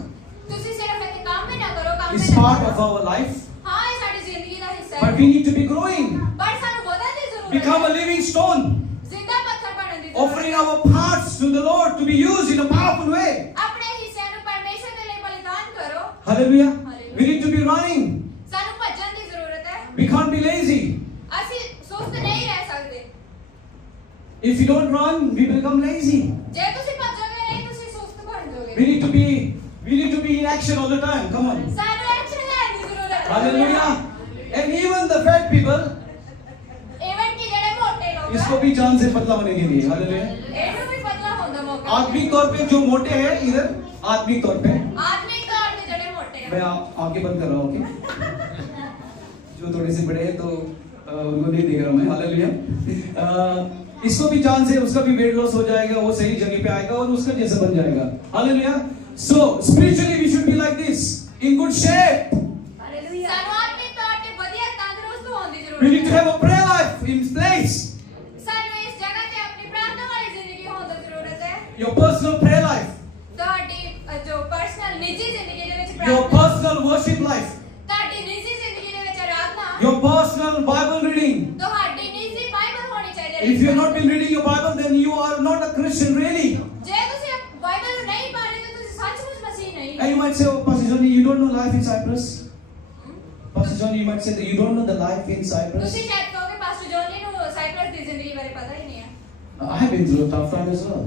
ਤੁਸੀਂ ਸਿਰਫ ਇੱਥੇ ਕੰਮ ਹੀ ਨਾ ਕਰੋ ਕੰਮ It's ਹੀ ਨਾ part ਕਰੋ of our life, ਹਾਂ ਇਹ ਸਾਡੀ ਜ਼ਿੰਦਗੀ ਦਾ ਹਿੱਸਾ but ਹੈ we need to be growing, ਪਰ ਸਾਨੂੰ ਵਧਣ ਦੀ ਜ਼ਰੂਰਤ become a ਹੈ living stone, ਜ਼ਿੰਦਾ ਪੱਥਰ ਬਣਨ ਦੀ offering ਜ਼ਰੂਰਤ ਹੈ our parts to the Lord to be used in a powerful way. ਆਪਣੇ ਹਿੱਸਿਆਂ ਨੂੰ ਪਰਮੇਸ਼ਵਰ ਦੇ ਲਈ ਬਲੀਦਾਨ ਕਰੋ Hallelujah. We need to be running. ਸਾਨੂੰ ਭੱਜਣ ਦੀ ਜ਼ਰੂਰਤ ਹੈ We can't be lazy. ਅਸੀਂ ਸੁਸਤ ਨਹੀਂ ਰਹਿ ਸਕਦੇ If you don't run, we become lazy. ਜੇ ਤੁਸੀਂ ਭੱਜੋਗੇ ਨਹੀਂ ਤੁਸੀਂ ਸੁਸਤ ਬਣ ਜਾਓਗੇ We need to be in action all the time. Come on. ਸਾਨੂੰ ਐਕਸ਼ਨ ਲੈਣ ਦੀ ਜ਼ਰੂਰਤ ਹੈ Hallelujah. And even the fat people, even ਕਿ ਜਿਹੜੇ ਮੋਟੇ ਲੋਕ इसको भी चांस है पतला होने के लिए. Hallelujah. ਇਹਨੂੰ ਵੀ ਬਦਲਾ ਹੋਣ ਦਾ ਮੌਕਾ आत्मिक तौर पे जो मोटे हैं इधर, आत्मिक तौर पे ਆਦਮਿਕ ਤੌਰ ਤੇ ਜਿਹੜੇ ਮੋਟੇ मैं ਆ आगे बंद कर रहा हूँ. ओके. जो थोड़े से बड़े हैं तो उनको नहीं देख रहा मैं, हालेलुया। इसको भी चांस है, उसका भी वेट लॉस हो जाएगा, वो सही जगह पे आएगा और उसका जैसा बन जाएगा, hallelujah. So spiritually we should be like this, in good shape. ਸਾਨੂੰ ਆਤਮਿਕ ਤੌਰ ਤੇ ਵਧੀਆ ਤੰਦਰੁਸਤ ਹੋਣ ਦੀ We need ਜ਼ਰੂਰਤ to ਹੈ। have a prayer life in place, ਸਾਨੂੰ ਇਸ ਜਗ੍ਹਾ ਤੇ ਆਪਣੀ ਪ੍ਰਾਰਥਨਾ ਵਾਲੀ ਜ਼ਿੰਦਗੀ ਹੋਣ ਦੀ ਜ਼ਰੂਰਤ ਹੈ। your personal prayer life, ਤੁਹਾਡੀ ਜੋ ਪਰਸਨਲ ਨਿੱਜੀ ਜ਼ਿੰਦਗੀ ਦੇ ਵਿੱਚ your ਪ੍ਰਾਰਥਨਾ, personal worship life, ਤੁਹਾਡੀ ਨਿੱਜੀ ਜ਼ਿੰਦਗੀ ਦੇ ਵਿੱਚ ਆਰਾਧਨਾ, your personal Bible reading. ਤੁਹਾਡੀ ਨਿੱਜੀ ਬਾਈਬਲ ਹੋਣੀ ਚਾਹੀਦੀ ਹੈ। If you have not been reading your Bible, then you are not a Christian really. ਜੇ ਤੁਸੀਂ ਬਾਈਬਲ ਨੂੰ ਨਹੀਂ ਪੜ੍ਹਦੇ ਤਾਂ ਤੁਸੀਂ ਸੱਚਮੁੱਚ ਮਸੀਹ ਨਹੀਂ And you might say, oh, Pastor Johnny, you don't know life in Cyprus. Pastor Johnny, you might say that you don't know the life in Cyprus. ਤੁਸੀਂ ਸ਼ਾਇਦ ਕਹੋਗੇ ਪਾਸਟਰ ਜੋਨੀ ਨੂੰ ਸਾਈਪਰਸ ਦੀ ਜ਼ਿੰਦਗੀ ਬਾਰੇ ਪਤਾ ਹੀ ਨਹੀਂ ਹੈ। I have been through a tough time as well.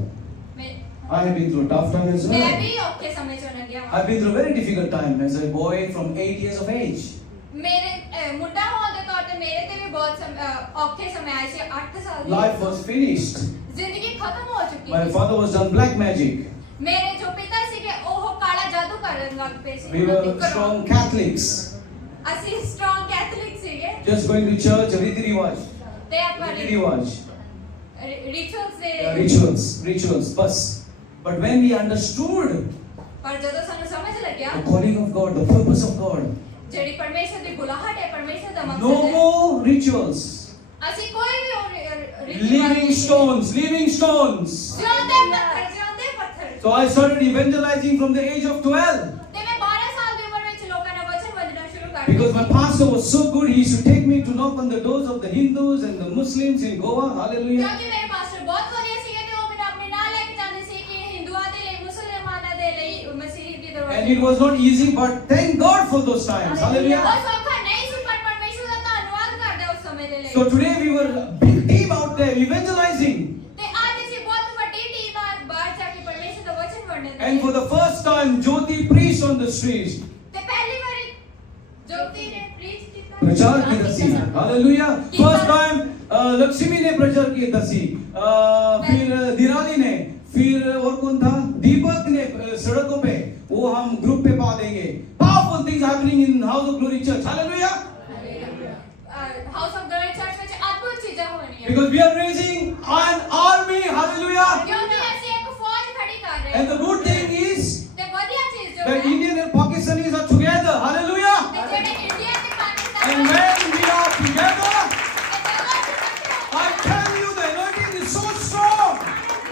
I have been through a tough time as ਮੈਂ well. ਵੀ ਔਖੇ ਸਮੇਂ ਚੋਂ ਲੰਘਿਆ ਹਾਂ। I've been through a very difficult time as a boy from 8 years of age. ਮੇਰੇ ਮੁੰਡਾ ਹੋਣ ਦੇ ਤੌਰ ਤੇ ਮੇਰੇ ਤੇ ਵੀ ਬਹੁਤ ਔਖੇ ਸਮੇਂ ਆਏ ਸੀ। 8 ਸਾਲ ਦੀ Life was finished. ਜ਼ਿੰਦਗੀ ਖਤਮ ਹੋ ਚੁੱਕੀ My C. father was done black magic. ਮੇਰੇ ਜੋ ਪਿਤਾ ਸੀਗੇ ਉਹ ਕਾਲਾ ਜਾਦੂ ਕਰਨ ਲੱਗ ਪਏ ਸੀ। We were strong Catholics, ਅਸੀਂ ਸਟਰੋਂਗ ਕੈਥੋਲਿਕ ਸੀਗੇ just going to church, riti rivaj, ਤੇ ਆਪਾਂ riti rivaj, ਰਿਚੁਅਲਸ ਦੇ rituals, bus. But when we understood ਪਰ ਜਦੋਂ ਸਾਨੂੰ ਸਮਝ ਲੱਗਿਆ the calling of God, the purpose of God, ਜਿਹੜੀ ਪਰਮੇਸ਼ਰ ਦੀ ਬੁਲਾਹਟ ਹੈ, ਪਰਮੇਸ਼ਰ ਦਾ no ਮਕਸਦ ਹੈ, more rituals, ਅਸੀਂ ਕੋਈ ਵੀ living stones, living stones. ਜਿਉਂਦੇ ਪੱਥਰ So I started evangelizing from the age of 12. ਤੇ ਮੈਂ 12 ਸਾਲ ਦੀ ਉਮਰ ਵਿੱਚ ਲੋਕਾਂ ਨਾਲ ਵਚਨ ਵੰਡਣਾ ਸ਼ੁਰੂ ਕਰ Because my ਦਿੱਤਾ pastor was so good, he used to take me to knock on the doors of the Hindus and the Muslims in Goa. Hallelujah. ਕਿਉਂਕਿ ਮੇਰੇ ਪਾਸਟਰ ਬਹੁਤ ਵਧੀਆ ਸੀਗੇ ਤੇ ਉਹ ਮੈਨੂੰ ਆਪਣੇ ਨਾਲ ਲੈ ਕੇ ਜਾਂਦੇ ਸੀ ਕਿ ਹਿੰਦੂਆਂ ਦੇ ਲਈ, ਮੁਸਲਮਾਨਾਂ ਦੇ ਲਈ ਮਸੀਹ ਦੀ ਦਰਵਾਜ਼ੇ। And it was not easy, but thank God for those times. Hallelujah. ਉਹ ਸੌਖਾ ਨਹੀਂ ਸੀ ਪਰ ਪਰਮੇਸ਼ਰ ਦਾ ਧੰਨਵਾਦ ਕਰਦੇ ਉਸ ਸਮੇਂ ਦੇ ਲਈ। So today we were a big team out there evangelizing. ਤੇ ਅੱਜ ਅਸੀਂ ਬਹੁਤ ਵੱਡੀ ਟੀਮ ਆ ਬਾਹਰ ਜਾ ਕੇ ਪਰਮੇਸ਼ਰ ਦਾ ਵਚਨ ਵੰਡਣ ਦੇ And for the first time, Jyoti preached on the streets. ਤੇ ਪਹਿਲੀ ਵਾਰੀ ਜੋਤੀ ਨੇ ਪ੍ਰੀਚ ਕੀਤਾ। प्रचार की दसी, हालेलुया। फर्स्ट टाइम लक्ष्मी ने प्रचार की दसी, फिर दिराली ने, फिर और कौन था, दीपक ने सड़कों पे, वो हम ग्रुप पे पा देंगे। Powerful things happening in house of glory church, hallelujah. House of glory church ਵਿੱਚ ਅਦਭੁਤ ਚੀਜ਼ਾਂ ਹੋਣੀਆਂ Because we are raising an army, hallelujah. ਕਿਉਂਕਿ ਅਸੀਂ ਇੱਕ ਫੌਜ ਖੜੀ ਕਰ ਰਹੇ And the good thing is ਤੇ ਵਧੀਆ ਚੀਜ਼ ਜੋ that ਹੈ Indian and Pakistanis are together, hallelujah. ਤੇ ਜਿਹੜੇ ਇੰਡੀਆ ਤੇ Pakistan And when we are together, ਤੇ ਜਦੋਂ ਅਸੀਂ ਇਕੱਠੇ ਹੋ I tell you, the anointing is so strong.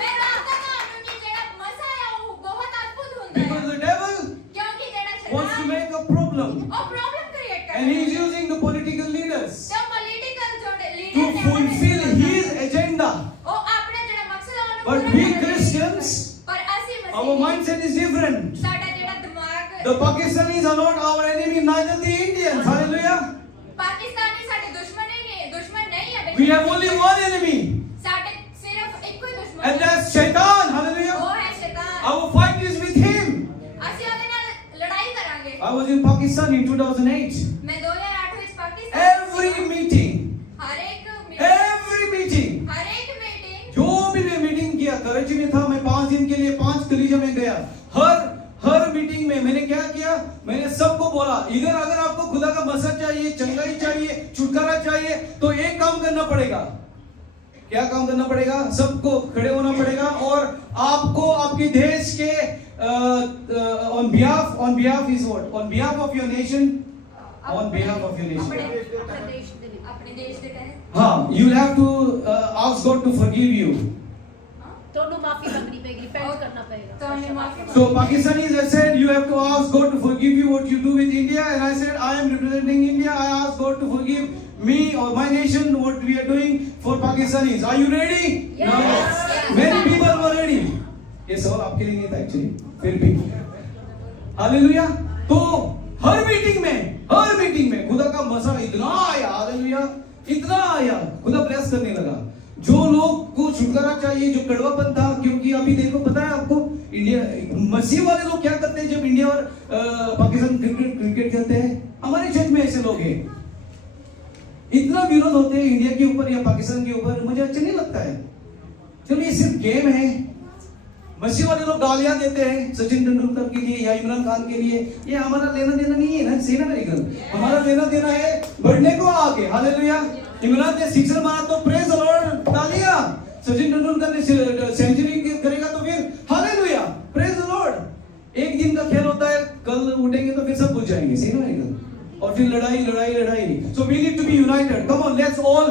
ਮੈਂ ਦੱਸਦਾ ਤੁਹਾਨੂੰ ਕਿ ਜਿਹੜਾ ਮਜ਼ਾ ਹੈ ਉਹ ਬਹੁਤ ਅਦਭੁਤ ਹੁੰਦਾ Because ਹੈ the devil ਕਿਉਂਕਿ ਜਿਹੜਾ wants to ਸ਼ੈਤਾਨ make a problem. ਉਹ ਪ੍ਰੋਬਲਮ ਕ੍ਰੀਏਟ ਕਰਦਾ And he is ਹੈ using the political leaders ਤੇ ਪੋਲੀਟੀਕਲ ਜਿਹੜੇ to ਲੀਡਰ ਨੇ fulfill his agenda. ਉਹ ਆਪਣੇ ਜਿਹੜੇ ਮਕਸਦ ਆ ਉਹਨੂੰ But ਪੂਰਾ we ਕਰਨ ਲਈ। Christians, ਪਰ ਅਸੀਂ our Masih mindset is different. ਸਾਡਾ ਜਿਹੜਾ ਦਿਮਾਗ The Pakistanis are not our enemy, neither the Indians. Hallelujah. Pakistani ਸਾਡੇ ਦੁਸ਼ਮਣ ਨਹੀਂ ਹੈ We have only one enemy, ਸਾਡੇ ਸਿਰਫ ਇੱਕੋ ਹੀ ਦੁਸ਼ਮਣ and ਹੈ that's Shaitan. Hallelujah. ਉਹ ਹੈ ਸ਼ੈਤਾਨ Our fight is with him. ਅਸੀਂ ਉਹਦੇ ਨਾਲ ਲੜਾਈ ਕਰਾਂਗੇ I was in Pakistan in 2008. ਮੈਂ 2008 ਵਿੱਚ ਪਾਕਿਸਤਾਨ Every meeting, ਹਰ ਇੱਕ meeting जो भी मैं मीटिंग किया, कराची में था, मैं 5 दिन के लिए 5 कलीजा में गया। हर मीटिंग में मैंने क्या किया, मैंने सबको बोला, इधर अगर आपको खुदा का मसद चाहिए, चंगाई चाहिए, छुटकारा चाहिए, तो एक काम करना पड़ेगा। क्या काम करना पड़ेगा? सबको खड़े होना पड़ेगा और आपको आपके देश के on behalf is what? On behalf of your nation, on behalf of your nation. ਆਪਣੇ ਦੇਸ਼ ਦੇ ਤਹਿਤ हाँ, you'll have to ask God to forgive you. ਤੁਹਾਨੂੰ ਮਾਫੀ ਮੰਗਣੀ ਪਏਗੀ, ਰਿਪੈਂਟ ਕਰਨਾ ਪਏਗਾ। ਤੁਹਾਨੂੰ ਮਾਫੀ So Pakistanis, I said, you have to ask God to forgive you what you do with India. And I said, I am representing India. I ask God to forgive me or my nation what we are doing for Pakistanis. Are you ready? Yes. No. Yes. Many people were ready. ये सवाल आपके लिए नहीं था actually. फिर भी. Hallelujah. तो हर meeting में खुदा का मजा इतना आया, हालेलुया, इतना आया, खुदा ब्लेस करने लगा। जो लोग को छुटकारा चाहिए, जो कड़वापन था, क्योंकि अभी देखो पता है आपको, इंडिया मसीह वाले लोग क्या करते हैं जब इंडिया और पाकिस्तान क्रिकेट खेलते हैं, हमारे चर्च में ऐसे लोग हैं, इतना विरोध होते हैं इंडिया के ऊपर या पाकिस्तान के ऊपर, मुझे अच्छा नहीं लगता है। चलो ये सिर्फ गेम है। मसीह वाले लोग गालियां देते हैं सचिन तेंदुलकर के लिए या इमरान खान के लिए, ये हमारा लेना देना नहीं है ना, सेना नहीं कर, हमारा लेना देना है बढ़ने को आगे, हालेलुया। इमरान ने सिक्सर मारा तो प्रेज द लॉर्ड तालियां, सचिन तेंदुलकर ने सेंचुरी करेगा तो फिर हालेलुया, प्रेज द लॉर्ड। एक दिन का खेल होता है, कल उठेंगे तो फिर सब भूल जाएंगे, सही ना है? और फिर लड़ाई लड़ाई लड़ाई। So we need to be united. Come on, let's all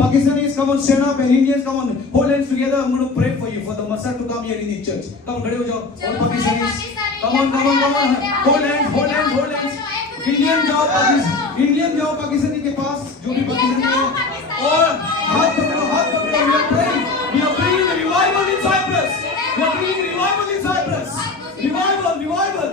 Pakistanis come on, stand up, and Indians come on, hold hands together. I'm going to pray for you for the Messiah to come here in the church. Come on, खड़े हो जाओ, all Pakistanis. Come on, come on, come on. Hold hands, hold hands, hold hands. Indian जाओ पाकिस्तानी के पास, जो भी पाकिस्तानी है, और हाथ पकड़ो, हाथ पकड़ो. We are praying. We are bringing the revival in Cyprus. We are bringing revival in Cyprus. Revival, revival.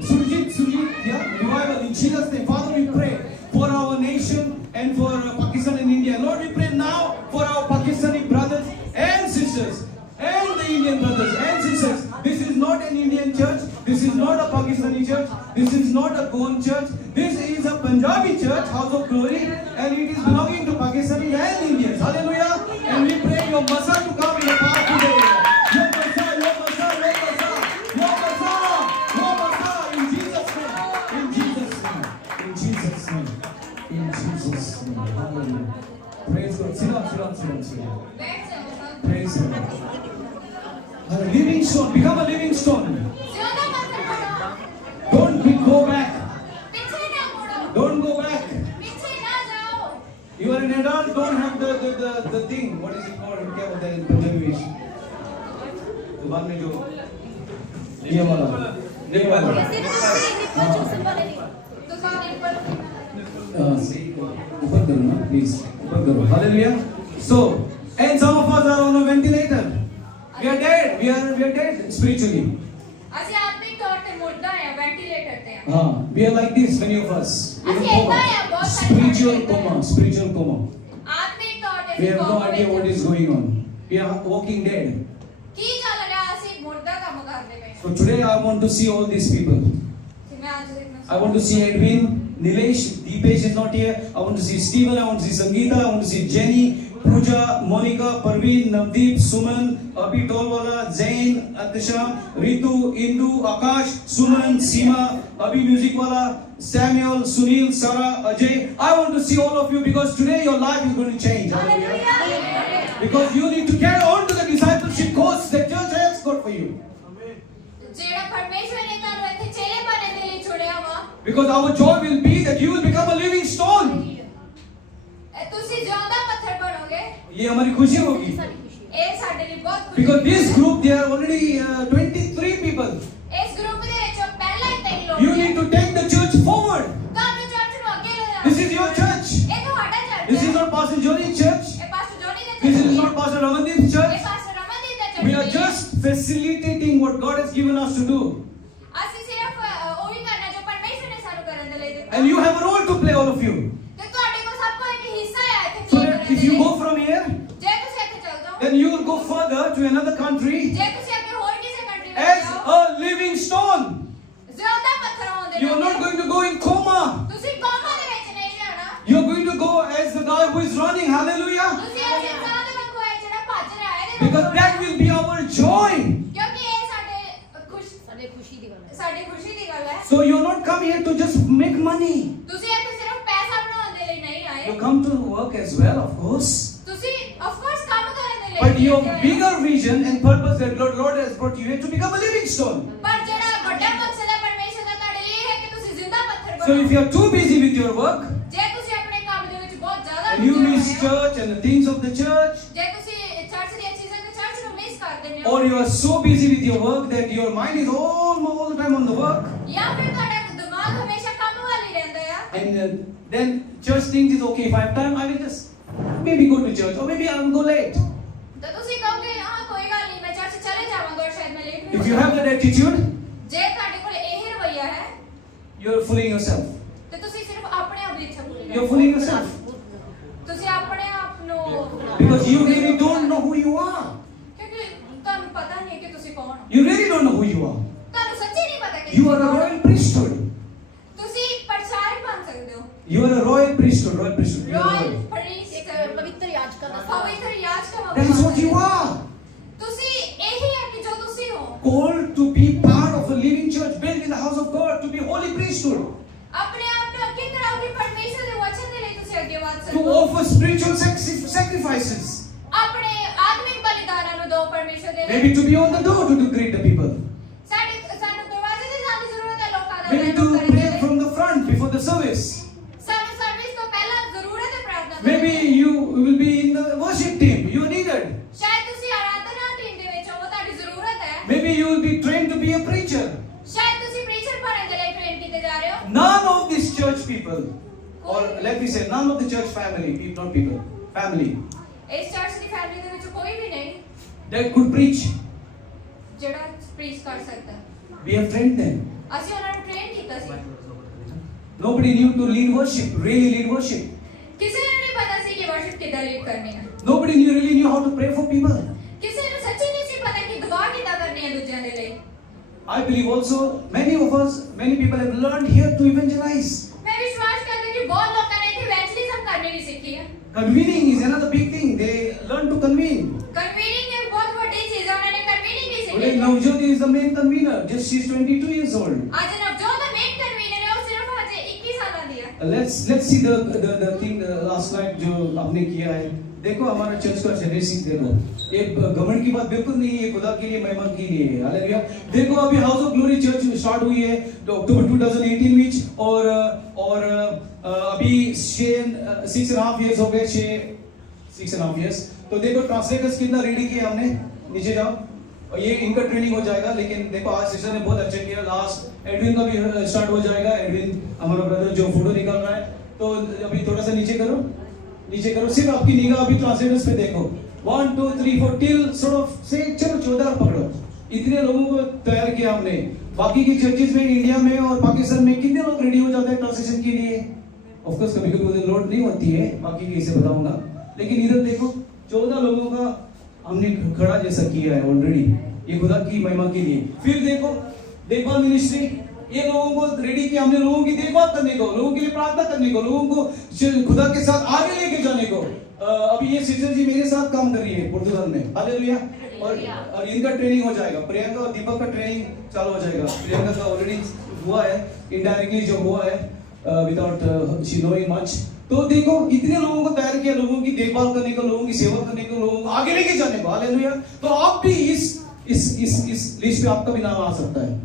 Surjit, yeah, revival in Jesus' name. Father, we pray for our nation and for Pakistan and India. Lord, we pray now for our Pakistani brothers and sisters and the Indian brothers and sisters. This is not an Indian church. This is not a Pakistani church. This is not a Goan church. This is a Punjabi church, House of Glory, and it is belonging to Pakistanis and Indians. Hallelujah. And we pray your Messiah to come in a powerful way. Your Messiah, your Messiah, your Messiah, your Messiah, your Messiah, in Jesus' name. In Jesus' name. In Jesus' name. In Jesus' name. Hallelujah. Praise God. Sit up, sit up, sit up, sit up. बैठ जाओ सब। Praise God. A living stone. Become a living stone. ज्यादा पत्थर पड़ो, Don't go back. पीछे ना मुड़ो, Don't go back. पीछे ना जाओ। You are an adult. Don't have the thing. What is it called? क्या बोलते हैं पंजाबी में? तो बाद में जो ये वाला, ये वाला. कैसे ना निप्पल चूसन वाले नहीं। तो सब निप्पल ऊपर करो ना, please. ऊपर करो. Hallelujah. So, and some of us are on a ventilator. We are dead. We are dead spiritually. ਅਸੀਂ ਆਤਮਿਕ ਤੌਰ ਤੇ ਮੁਰਦਾ ਹੈ, ਵੈਂਟੀਲੇਟਰ ਤੇ ਹਾਂ। We are like this, many of us. In a ਅਸੀਂ coma. ਏਦਾਂ ਆ, ਬਹੁਤ ਸਾਰੇ Spiritual ਸਾਡੇ coma. Spiritual coma. ਆਤਮਿਕ ਤੌਰ ਤੇ We have no comma idea what ਵਿੱਚ। is going on. We are walking dead. ਕੀ ਚੱਲ ਰਿਹਾ, ਅਸੀਂ ਮੁਰਦਾ ਕੰਮ ਕਰਦੇ ਪਏ। So today I want to see all these people. ਕਿ ਮੈਂ ਅੱਜ ਦੇਖਣਾ। I want to see Edwin, Nilesh, Deepesh is not here. I want to see Steven, I want to see Sangeeta, I want to see Jenny, Pooja, Monica, Parveen, Navdeep, Suman, Abhi Tolwala, Zain, Atisham, Ritu, Indu, Akash, Suman, Seema, Abhi Musicwala, Samuel, Sunil, Sarah, Ajay. I want to see all of you because today your life is going to change. Hallelujah. Because you need to carry on to the discipleship course that church has got for you. ਜਿਹੜਾ ਪਰਮੇਸ਼ਵਰ ਨੇ ਤੁਹਾਨੂੰ ਇੱਥੇ ਚੇਲੇ ਬਣਨ ਦੇ ਲਈ ਚੁਣਿਆ ਵਾ। Because our joy will be that you will become a living stone. ਤੁਸੀਂ ਜਿਉਂਦਾ ਪੱਥਰ ਬਣੋਗੇ। ये हमारी खुशी होगी. सारी खुशी ਇਹ ਸਾਡੇ ਲਈ ਬਹੁਤ ਖੁਸ਼ੀ Because this group, they are already 23 people. ਇਸ ਗਰੁੱਪ ਦੇ ਵਿੱਚੋਂ ਪਹਿਲਾਂ ਹੀ 23 ਲੋਕ You need to take the church forward. ਤੁਹਾਨੂੰ ਚਰਚ ਨੂੰ ਅੱਗੇ ਲੈ ਜਾਣਾ। This is your church. ਇਹ ਤੁਹਾਡਾ ਚਰਚ This ਹੈ। is not Pastor Johnny's church. ਇਹ pastor Johnny the This church is ਹੈ। not Pastor Ramandeep's ਇਹ church. Pastor Ramandeep the church We are ਹੈ। just facilitating what God has given us to do. ਅਸੀਂ ਸਿਰਫ ਉਹ ਵੀ ਕਰਨਾ ਜੋ ਪਰਮੇਸ਼ਵਰ ਨੇ ਸਾਨੂੰ ਕਰਨ ਦੇ ਲਈ ਦਿੱਤਾ। And you have a role to play, all of you. ਤੇ ਤੁਹਾਡੇ ਕੋਲ ਸਭ ਕੋ ਇੱਕ ਹਿੱਸਾ ਹੈ ਇੱਥੇ So ਕੀ that ਕਰਨ if ਦੇ you ਲਈ। go from here, ਜੇ ਤੁਸੀਂ ਇੱਥੇ ਚੱਲ ਜਾਓ, then you will go further to another country ਜੇ ਤੁਸੀਂ ਅੱਗੇ ਹੋਰ ਕਿਸੇ ਕੰਟਰੀ ਵਿੱਚ as ਜਾਓ, a living stone. ਜ਼ਿਆਦਾ ਪੱਥਰ ਹੋਣ ਦੇ You are not going to go in coma. ਤੁਸੀਂ ਕੋਮਾ ਦੇ ਵਿੱਚ ਨਹੀਂ ਜਾਣਾ। You are going to go as the guy who is running. Hallelujah. ਤੁਸੀਂ ਇਸ ਇਨਸਾਨ ਦੇ ਵਾਂਗੂ ਹੈ ਜਿਹੜਾ ਭੱਜ ਰਿਹਾ ਹੈ ਇਹਦੇ Because ਵਾਂਗੂ that will be our joy. ਕਿਉਂਕਿ ਇਹ ਸਾਡੇ खुशी दी गल है। ਸਾਡੀ ਖੁਸ਼ੀ ਦੀ ਗੱਲ ਹੈ। So you are not come here to just make money. ਤੁਸੀਂ ਇੱਥੇ ਸਿਰਫ ਪੈਸਾ ਬਣਾਉਣ ਦੇ ਲਈ ਨਹੀਂ ਆਏ। You come to work as well, of course. ਤੁਸੀਂ of course ਕੰਮ ਕਰਨ ਦੇ ਲਈ But your ਆਏ ਹੋ। bigger vision and purpose that Lord has brought you here to become a living stone. ਪਰ ਜਿਹੜਾ ਵੱਡਾ ਮਕਸਦ ਹੈ ਪਰਮੇਸ਼ਰ ਦਾ ਤੁਹਾਡੇ ਲਈ ਇਹ ਹੈ ਕਿ ਤੁਸੀਂ ਜ਼ਿੰਦਾ ਪੱਥਰ So if ਬਣੋ। you are too busy with your work ਜੇ ਤੁਸੀਂ ਆਪਣੇ ਕੰਮ ਦੇ ਵਿੱਚ ਬਹੁਤ ਜ਼ਿਆਦਾ and you ਰੁੱਝੇ miss ਹੋਏ ਹੋ, church and the things of the church, ਜੇ ਤੁਸੀਂ ਚਰਚ ਦੀਆਂ ਚੀਜ਼ਾਂ ਤੇ ਚਰਚ ਨੂੰ ਮਿਸ ਕਰ ਦਿੰਦੇ ਹੋ, or you are so busy with your work that your mind is all the time on the work, ਜਾਂ ਫਿਰ ਤੁਹਾਡਾ ਦਿਮਾਗ ਹਮੇਸ਼ਾ ਕੰਮ ਵੱਲ ਹੀ ਰਹਿੰਦਾ ਆ, and then church thinks is okay. If I have time, I will just maybe go to church, or maybe I will go late. ਤਾਂ ਤੁਸੀਂ ਕਹੋਗੇ ਹਾਂ ਕੋਈ ਗੱਲ ਨਹੀਂ ਮੈਂ ਚਰਚ ਚਲੇ ਜਾਵਾਂਗਾ ਔਰ ਸ਼ਾਇਦ ਮੈਂ ਲੇਟ If ਵੀ you ਹੋ have ਜਾਵਾਂਗਾ। that attitude, ਜੇ ਤੁਹਾਡੇ ਕੋਲ ਇਹ ਰਵੱਈਆ ਹੈ you are fooling yourself. ਤੇ ਤੁਸੀਂ ਸਿਰਫ ਆਪਣੇ ਆਪ ਦੀ ਇੱਛਾ ਪੂਰੀ You are ਕਰਦੇ fooling yourself ਤੁਸੀਂ ਆਪਣੇ ਆਪ ਨੂੰ because you really don't know who you are. ਕਿਉਂਕਿ ਤੁਹਾਨੂੰ ਪਤਾ ਨਹੀਂ ਕਿ ਤੁਸੀਂ ਕੌਣ ਹੋ। You really don't know who you are. ਤੁਹਾਨੂੰ ਸੱਚੀ ਨਹੀਂ ਪਤਾ ਕਿ You ਤੁਸੀਂ are a ਕੌਣ ਹੋ। royal priesthood. ਤੁਸੀਂ ਪ੍ਰਚਾਰਕ ਬਣ ਸਕਦੇ ਹੋ। You are a royal priesthood. Royal priesthood. You are royal royal. Priest एक पवित्र याजक का ਪਵਿੱਤਰ ਯਾਜਕ That is what you are. ਤੁਸੀਂ ਇਹੀ ਹੈ ਕਿ ਜੋ ਤੁਸੀਂ ਹੋ। Called to be part of a living church built in the house of God, to be holy priesthood, ਆਪਣੇ ਆਪ ਨੂੰ ਅੱਗੇ ਕਰਾਓ ਕਿ ਪਰਮੇਸ਼ਰ ਦੇ ਵਚਨ ਦੇ ਲਈ ਤੁਸੀਂ ਅੱਗੇ ਵਧ to ਸਕੋ। offer spiritual sacrifices. ਆਪਣੇ ਆਤਮਿਕ ਬਲੀਦਾਨਾਂ ਨੂੰ ਦਿਓ ਪਰਮੇਸ਼ਰ ਦੇ ਲਈ Maybe to be on the door to greet the people. ਸਾਨੂੰ ਦਰਵਾਜ਼ੇ ਤੇ ਜਾਣ ਦੀ ਜ਼ਰੂਰਤ ਹੈ ਲੋਕਾਂ ਦਾ Maybe to ਵੈਲਕਮ ਕਰਨ ਦੇ pray ਲਈ from the front before the service. ਸਾਨੂੰ ਸਰਵਿਸ ਤੋਂ ਪਹਿਲਾਂ ਜ਼ਰੂਰਤ ਹੈ ਪ੍ਰਾਰਥਨਾ ਕਰਨ Maybe the you will be in the worship team. You are needed. ਸ਼ਾਇਦ ਤੁਸੀਂ ਆਰਾਧਨਾ ਟੀਮ ਦੇ ਵਿੱਚ ਹੋ ਤੁਹਾਡੀ ਜ਼ਰੂਰਤ ਹੈ Maybe you will be trained to be a preacher. ਸ਼ਾਇਦ ਤੁਸੀਂ ਪ੍ਰੀਚਰ ਬਣਨ ਦੇ ਲਈ ਟ੍ਰੇਨ ਕੀਤੇ ਜਾ ਰਹੇ ਹੋ None of these church people, or let me say, none of the church family, not people, family, ਇਸ ਚਰਚ ਦੀ ਫੈਮਿਲੀ ਦੇ ਵਿੱਚ ਕੋਈ ਵੀ ਨਹੀਂ that could preach. ਜਿਹੜਾ ਪ੍ਰੀਚ ਕਰ ਸਕਦਾ We have trained them. ਅਸੀਂ ਉਹਨਾਂ ਨੂੰ ਟ੍ਰੇਨ ਕੀਤਾ ਸੀ Nobody knew to lead worship, really lead worship. ਕਿਸੇ ਨੂੰ ਨਹੀਂ ਪਤਾ ਸੀ ਕਿ ਵਰਸ਼ਿਪ ਕਿੱਦਾਂ ਲੀਡ ਕਰਨੀ ਹੈ Nobody really knew how to pray for people. ਕਿਸੇ ਨੂੰ ਸੱਚੀ ਨਹੀਂ ਸੀ ਪਤਾ ਕਿ ਦੁਆ ਕਿੱਦਾਂ ਕਰਨੀ ਹੈ ਦੂਜਿਆਂ ਦੇ ਲਈ I believe also many of us, many people have learned here to evangelize. ਮੈਂ ਵਿਸ਼ਵਾਸ ਕਰਦਾ ਕਿ ਬਹੁਤ ਲੋਕਾਂ ਨੇ ਇੱਥੇ ਇਵੈਂਜਲਿਜ਼ਮ ਕਰਨੀ ਵੀ ਸਿੱਖੀ ਹੈ Convening is another big thing. They learn to convene. ਕਨਵੀਨਿੰਗ ਇੱਕ ਬਹੁਤ ਵੱਡੀ ਚੀਜ਼ ਹੈ ਉਹਨਾਂ ਨੇ ਕਨਵੀਨਿੰਗ ਵੀ Today ਸਿੱਖੀ Navjot is the main convener. Just she's 22 years old. ਅੱਜ ਨਵਜੋਤ ਦਾ ਮੇਨ ਕਨਵੀਨਰ ਹੈ ਉਹ ਸਿਰਫ ਹਜੇ 21 ਸਾਲਾਂ ਦੀ ਹੈ Let's see the thing last night जो आपने किया है. देखो हमारा चर्च का जेनेसिस देखो. ये घमंड की बात बिल्कुल नहीं है. खुदा के लिए महिमा के लिए है. हालेलुया. देखो अभी house of glory church start हुई है अक्टूबर 2018 में और अभी 6.5 years हो गए 6.5 years. तो देखो ट्रांसलेटर्स कितना रेडी किया हमने. नीचे जाओ. और ये इनका ट्रेनिंग हो जाएगा लेकिन देखो आज सिस्टर ने बहुत अच्छा किया. लास्ट एडविन का भी स्टार्ट हो जाएगा. एडविन हमारा ब्रदर जो फोटो निकाल रहा है तो अभी थोड़ा सा नीचे करो सिर्फ आपकी निगाह अभी ट्रांसलेटर्स पे देखो 1 2 3 4 टिल सॉर्ट ऑफ से चलो 14 पकड़ो. इतने लोगों को तैयार किया हमने. बाकी की चर्चेस में इंडिया में और पाकिस्तान में कितने लोग रेडी हो जाते हैं ट्रांसलेशन के लिए. ऑफ कोर्स कभी कभी लोड नहीं होती है बाकी की इसे बताऊंगा लेकिन इधर देखो 14 लोगों का हमने खड़ा जैसा किया है ऑलरेडी. ये खुदा की महिमा के लिए. फिर देखो देखभाल मिनिस्ट्री ये लोगों को रेडी किया हमने. लोगों की देखभाल करने को, लोगों के लिए प्रार्थना करने को, लोगों को खुदा के साथ आगे लेके जाने को. अभी ये सिस्टर जी मेरे साथ काम कर रही है पुर्तगाल में. हालेलुया. और इनका ट्रेनिंग हो जाएगा. प्रियंका और दीपक का ट्रेनिंग चालू हो जाएगा. प्रियंका का ऑलरेडी हुआ है इनडायरेक्टली जो हुआ है विदाउट शी नोइंग मच. तो देखो इतने लोगों को तैयार किया लोगों की देखभाल करने को, लोगों की सेवा करने को, लोगों को आगे लेके जाने को. हालेलुया. तो आप भी इस लिस्ट पे आपका भी नाम आ सकता है.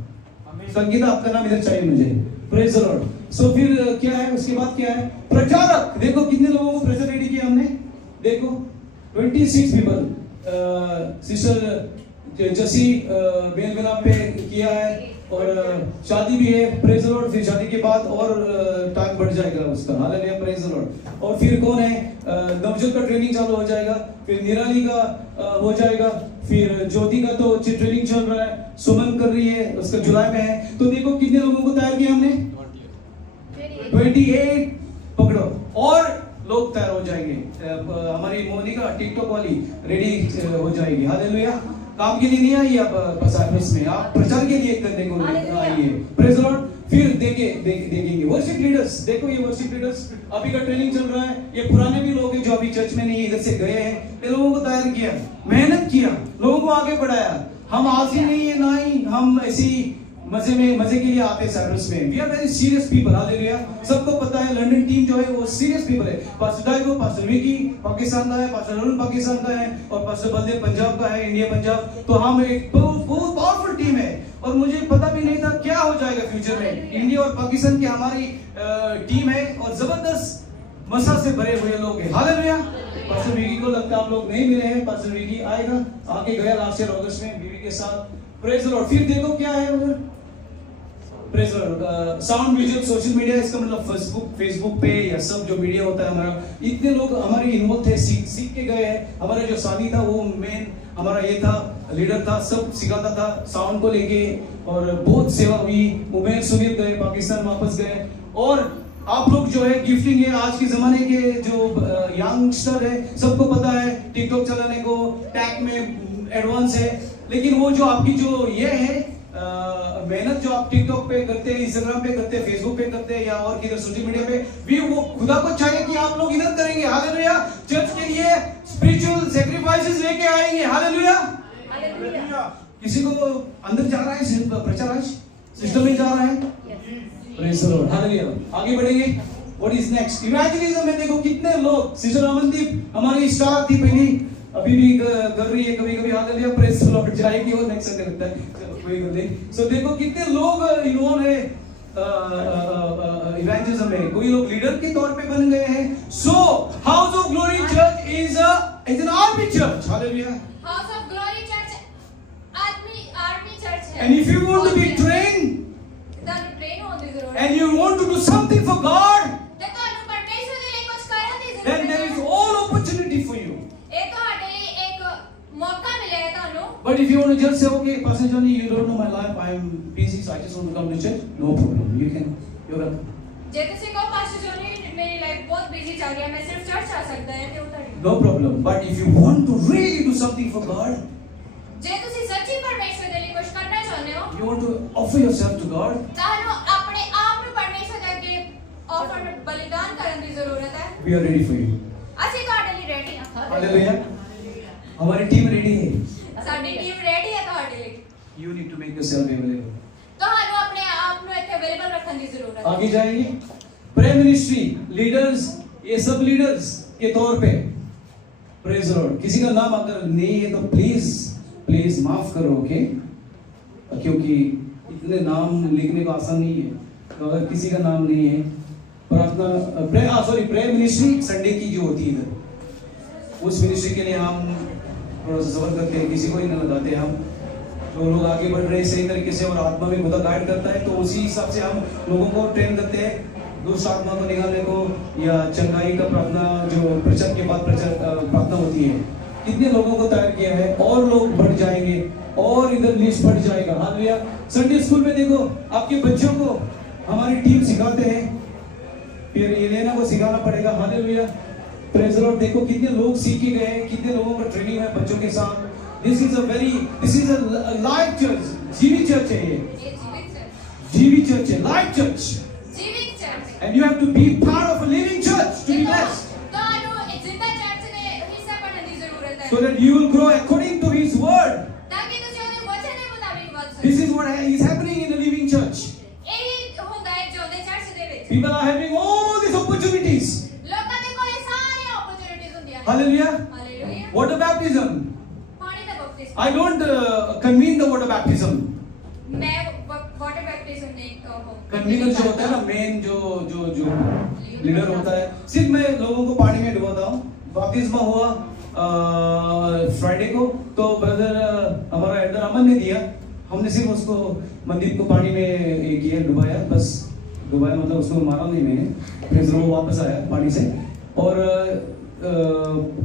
संगीता आपका नाम इधर चाहिए मुझे. Praise the Lord. सो फिर क्या है उसके बाद क्या है प्रचारक. देखो कितने लोगों को प्रेजर रेडी किया हमने. देखो 26 पीपल. सिस्टर जसी बेलगना पे किया है और शादी भी है. Praise the Lord. फिर शादी के बाद और टाइम बढ़ जाएगा उसका. हालेलुया. Praise the Lord. और फिर कौन है नवजोत का ट्रेनिंग चालू हो जाएगा. फिर निराली का हो जाएगा. फिर ज्योति का तो ट्रेनिंग चल रहा है. सुमन कर रही है उसका जुलाई में है. तो देखो कितने लोगों को तैयार किया हमने 28 पकड़ो और लोग तैयार हो जाएंगे. हमारी मोनिका टिकटॉक वाली रेडी हो जाएगी. हालेलुया. काम के लिए नहीं आई आप सर्विस में, आप प्रचार के लिए करने को आई है. Praise the Lord. फिर देखेंगे वर्शिप लीडर्स. देखो ये वर्शिप लीडर्स अभी का ट्रेनिंग चल रहा है. ये पुराने भी लोग हैं जो अभी चर्च में नहीं इधर से गए हैं. ये लोगों को तैयार किया, मेहनत किया, लोगों को आगे बढ़ाया. हम आलसी नहीं है ना ही हम ऐसी मजे के लिए आते हैं सर्विस में. We are very serious people. Hallelujah. सबको पता है लंदन टीम जो है वो सीरियस पीपल है. Pastor Diego, pastor Vicky Pakistan का है, पास्टर अरुण पाकिस्तान का है और पास्टर बलदेव पंजाब का है, इंडिया पंजाब. तो हम एक बहुत पावरफुल टीम है और मुझे पता भी नहीं था क्या हो जाएगा फ्यूचर में. इंडिया और पाकिस्तान की हमारी टीम है और जबरदस्त मसा से भरे हुए लोग हैं. हालेलुया. पास्टर विकी को लगता है आप लोग नहीं मिले हैं. पास्टर विकी आएगा, आके गया लास्ट ईयर अगस्त में बीवी के साथ. Praise the Lord. फिर देखो क्या है उधर. Praise the Lord. Sound visual social media इसका मतलब फेसबुक पे या सब जो मीडिया होता है हमारा. इतने लोग हमारे इन्वॉल्व थे, सीख के गए हैं. हमारा जो सानी था वो मेन हमारा ये था, लीडर था, सब सिखाता था साउंड को लेके और बहुत सेवा हुई. उमेर सुनील गए पाकिस्तान वापस गए. और आप लोग जो है गिफ्टिंग है आज के जमाने के जो यंगस्टर है सबको पता है टिकटॉक चलाने को, टैग में एडवांस है. लेकिन वो जो आपकी जो ये है मेहनत जो आप टिकटॉक पे करते हैं, इंस्टाग्राम पे करते हैं, फेसबुक पे करते हैं या और किधर सोशल मीडिया पे भी वो खुदा को चाहिए कि आप लोग इधर करेंगे. हालेलुया. चर्च के लिए स्पिरिचुअल सैक्रिफाइसेस लेके आएंगे. हालेलुया. हालेलुया. किसी को अंदर जा रहा है प्रचार आज सिस्टम में जा रहा है. Praise the Lord. हालेलुया. आगे बढ़ेंगे. What is next? Evangelism में देखो कितने लोग, सिस्टर अमनदीप हमारी स्टार थी पहली, अभी भी कर रही है कभी-कभी, हालेलुया, प्रेस लॉर्ड जाएगी वो नेक्स्ट संडे लगता है, चलो कोई बात नहीं। सो देखो कितने लोग इन्वॉल्व है इवेंजलिज्म में, कोई लोग लीडर के तौर पे बन गए हैं। So house of glory church is an army church, hallelujah. House of glory church army church है। And if you want to be trained ਤੁਹਾਨੂੰ ਟ੍ਰੇਨ ਹੋਣ ਦੀ ਜ਼ਰੂਰਤ ਹੈ। and you want to do something for God, ਤੇ ਤੁਹਾਨੂੰ ਪਰਮੇਸ਼ਵਰ ਦੇ ਲਈ ਕੁਝ ਕਰਨ ਦੀ ਜ਼ਰੂਰਤ then there is ਹੈ। all opportunity for you. ਇਹ ਤੁਹਾਡੇ ਲਈ ਇੱਕ ਮੌਕਾ ਮਿਲਿਆ ਹੈ ਤੁਹਾਨੂੰ। But if you want to just say, okay, Pastor Johnny, you don't know my life, I am busy, so I just want to come to church, no problem. You're welcome. ਜੇ ਤੁਸੀਂ ਕਹੋ ਪਾਸਟਰ ਜੋਨੀ ਮੇਰੀ life ਬਹੁਤ busy ਚੱਲ ਰਹੀ ਹੈ, ਮੈਂ ਸਿਰਫ ਚਰਚ ਆ ਸਕਦਾ ਹਾਂ, ਤੇ ਉਹ ਤੁਹਾਡੀ No problem. But if you want to really do something for God, ਜੇ ਤੁਸੀਂ ਸੱਚੀ ਪਰਮੇਸ਼ਵਰ ਦੇ ਲਈ ਕੁਝ ਕਰਨਾ ਚਾਹੁੰਦੇ ਹੋ, you want to offer yourself to God, ਤੁਹਾਨੂੰ ਆਪਣੇ ਆਪ ਨੂੰ ਪਰਮੇਸ਼ਵਰ ਦੇ ਅੱਗੇ ਆਫਰ ਬਲੀਦਾਨ ਕਰਨ ਦੀ ਜ਼ਰੂਰਤ ਹੈ। we are ready for you. ਅਸੀਂ ਤੁਹਾਡੇ ਲਈ ਰੈਡੀ ਹਾਂ। Hallelujah. हमारी टीम रेडी है. ਸਾਡੀ ਟੀਮ ਰੈਡੀ ਹੈ ਤੁਹਾਡੇ ਲਈ। You need to make yourself available. ਤੁਹਾਨੂੰ ਆਪਣੇ ਆਪ ਨੂੰ ਇੱਥੇ ਅਵੇਲੇਬਲ ਰੱਖਣ ਦੀ ਜ਼ਰੂਰਤ ਹੈ। आगे जाएंगे. प्रेयर मिनिस्ट्री लीडर्स, ये सब लीडर्स के तौर पे प्रेज द लॉर्ड। किसी का नाम अगर नहीं है तो प्लीज माफ करो, ओके? क्योंकि इतने नाम लिखने को आसान नहीं है। तो अगर किसी का नाम नहीं है, प्रार्थना प्रेयर मिनिस्ट्री संडे की जो होती है इधर, उस मिनिस्ट्री के लिए हम थोड़ा सा सबर करते हैं, किसी को ही न लगाते हम। जो लोग आगे बढ़ रहे हैं सही तरीके से और आत्मा में खुदा गाइड करता है, तो उसी हिसाब से हम लोगों को ट्रेन करते हैं दुष्ट आत्मा को निकालने को, या चंगाई का प्रार्थना जो प्रचार के बाद प्रार्थना होती है। कितने लोगों को तैयार किया है, और लोग बढ़ जाएंगे और इधर लिस्ट बढ़ जाएगा। हालेलुया। संडे स्कूल में देखो आपके बच्चों को हमारी टीम सिखाते हैं, फिर एलेना को सिखाना पड़ेगा। Hallelujah, praise the Lord. देखो कितने लोग सीख के गए, कितने लोगों का ट्रेनिंग है बच्चों के साथ। This is a live church, जीवित चर्च है ये, ਇਹ ਜੀਵਿਤ ਚਰਚ, जीवित चर्च है, लाइव चर्च, ਜੀਵਿਤ church. and you have to be part of a living church to be blessed, ਤੁਹਾਨੂੰ ਇੱਕ ਜ਼ਿੰਦਾ ਚਰਚ ਦੇ ਹਿੱਸਾ ਬਣਨ ਦੀ ਜ਼ਰੂਰਤ ਹੈ, so that you will grow according to His word. ਤਾਂ ਕਿ ਤੁਸੀਂ ਉਹਦੇ ਵਚਨ ਦੇ ਮੁਤਾਬਿਕ ਵੱਧ This ਸਕੋ। is what is happening in the living church. ਇਹੀ ਹੁੰਦਾ ਹੈ ਜਿਉਂਦੇ ਚਰਚ ਦੇ ਵਿੱਚ। People are having all these opportunities. ਲੋਕਾਂ ਦੇ ਕੋਲ ਸਾਰੀਆਂ ਓਪਰਚੁਨਿਟੀਜ਼ ਹੁੰਦੀਆਂ ਹਨ। Hallelujah. ਹਾਲੇਲੂਇਆ। Water baptism. ਪਾਣੀ ਦਾ ਬਪਤਿਸਮ। I don't convene the water baptism. मैं वाटर बैप्टिज्म नहीं कन्वीनर जो होता है ना, मेन जो लीडर होता है, सिर्फ मैं लोगों को पानी में डुबाता हूँ। बपतिस्मा हुआ फ्राइडे को, तो ब्रदर हमारा एल्डर अमन ने दिया, हमने सिर्फ उसको मंदिर को पानी में ये किया, डुबाया, बस डुबाया, मतलब उसको मारा नहीं मैंने, फिर वो वापस आया पानी से। और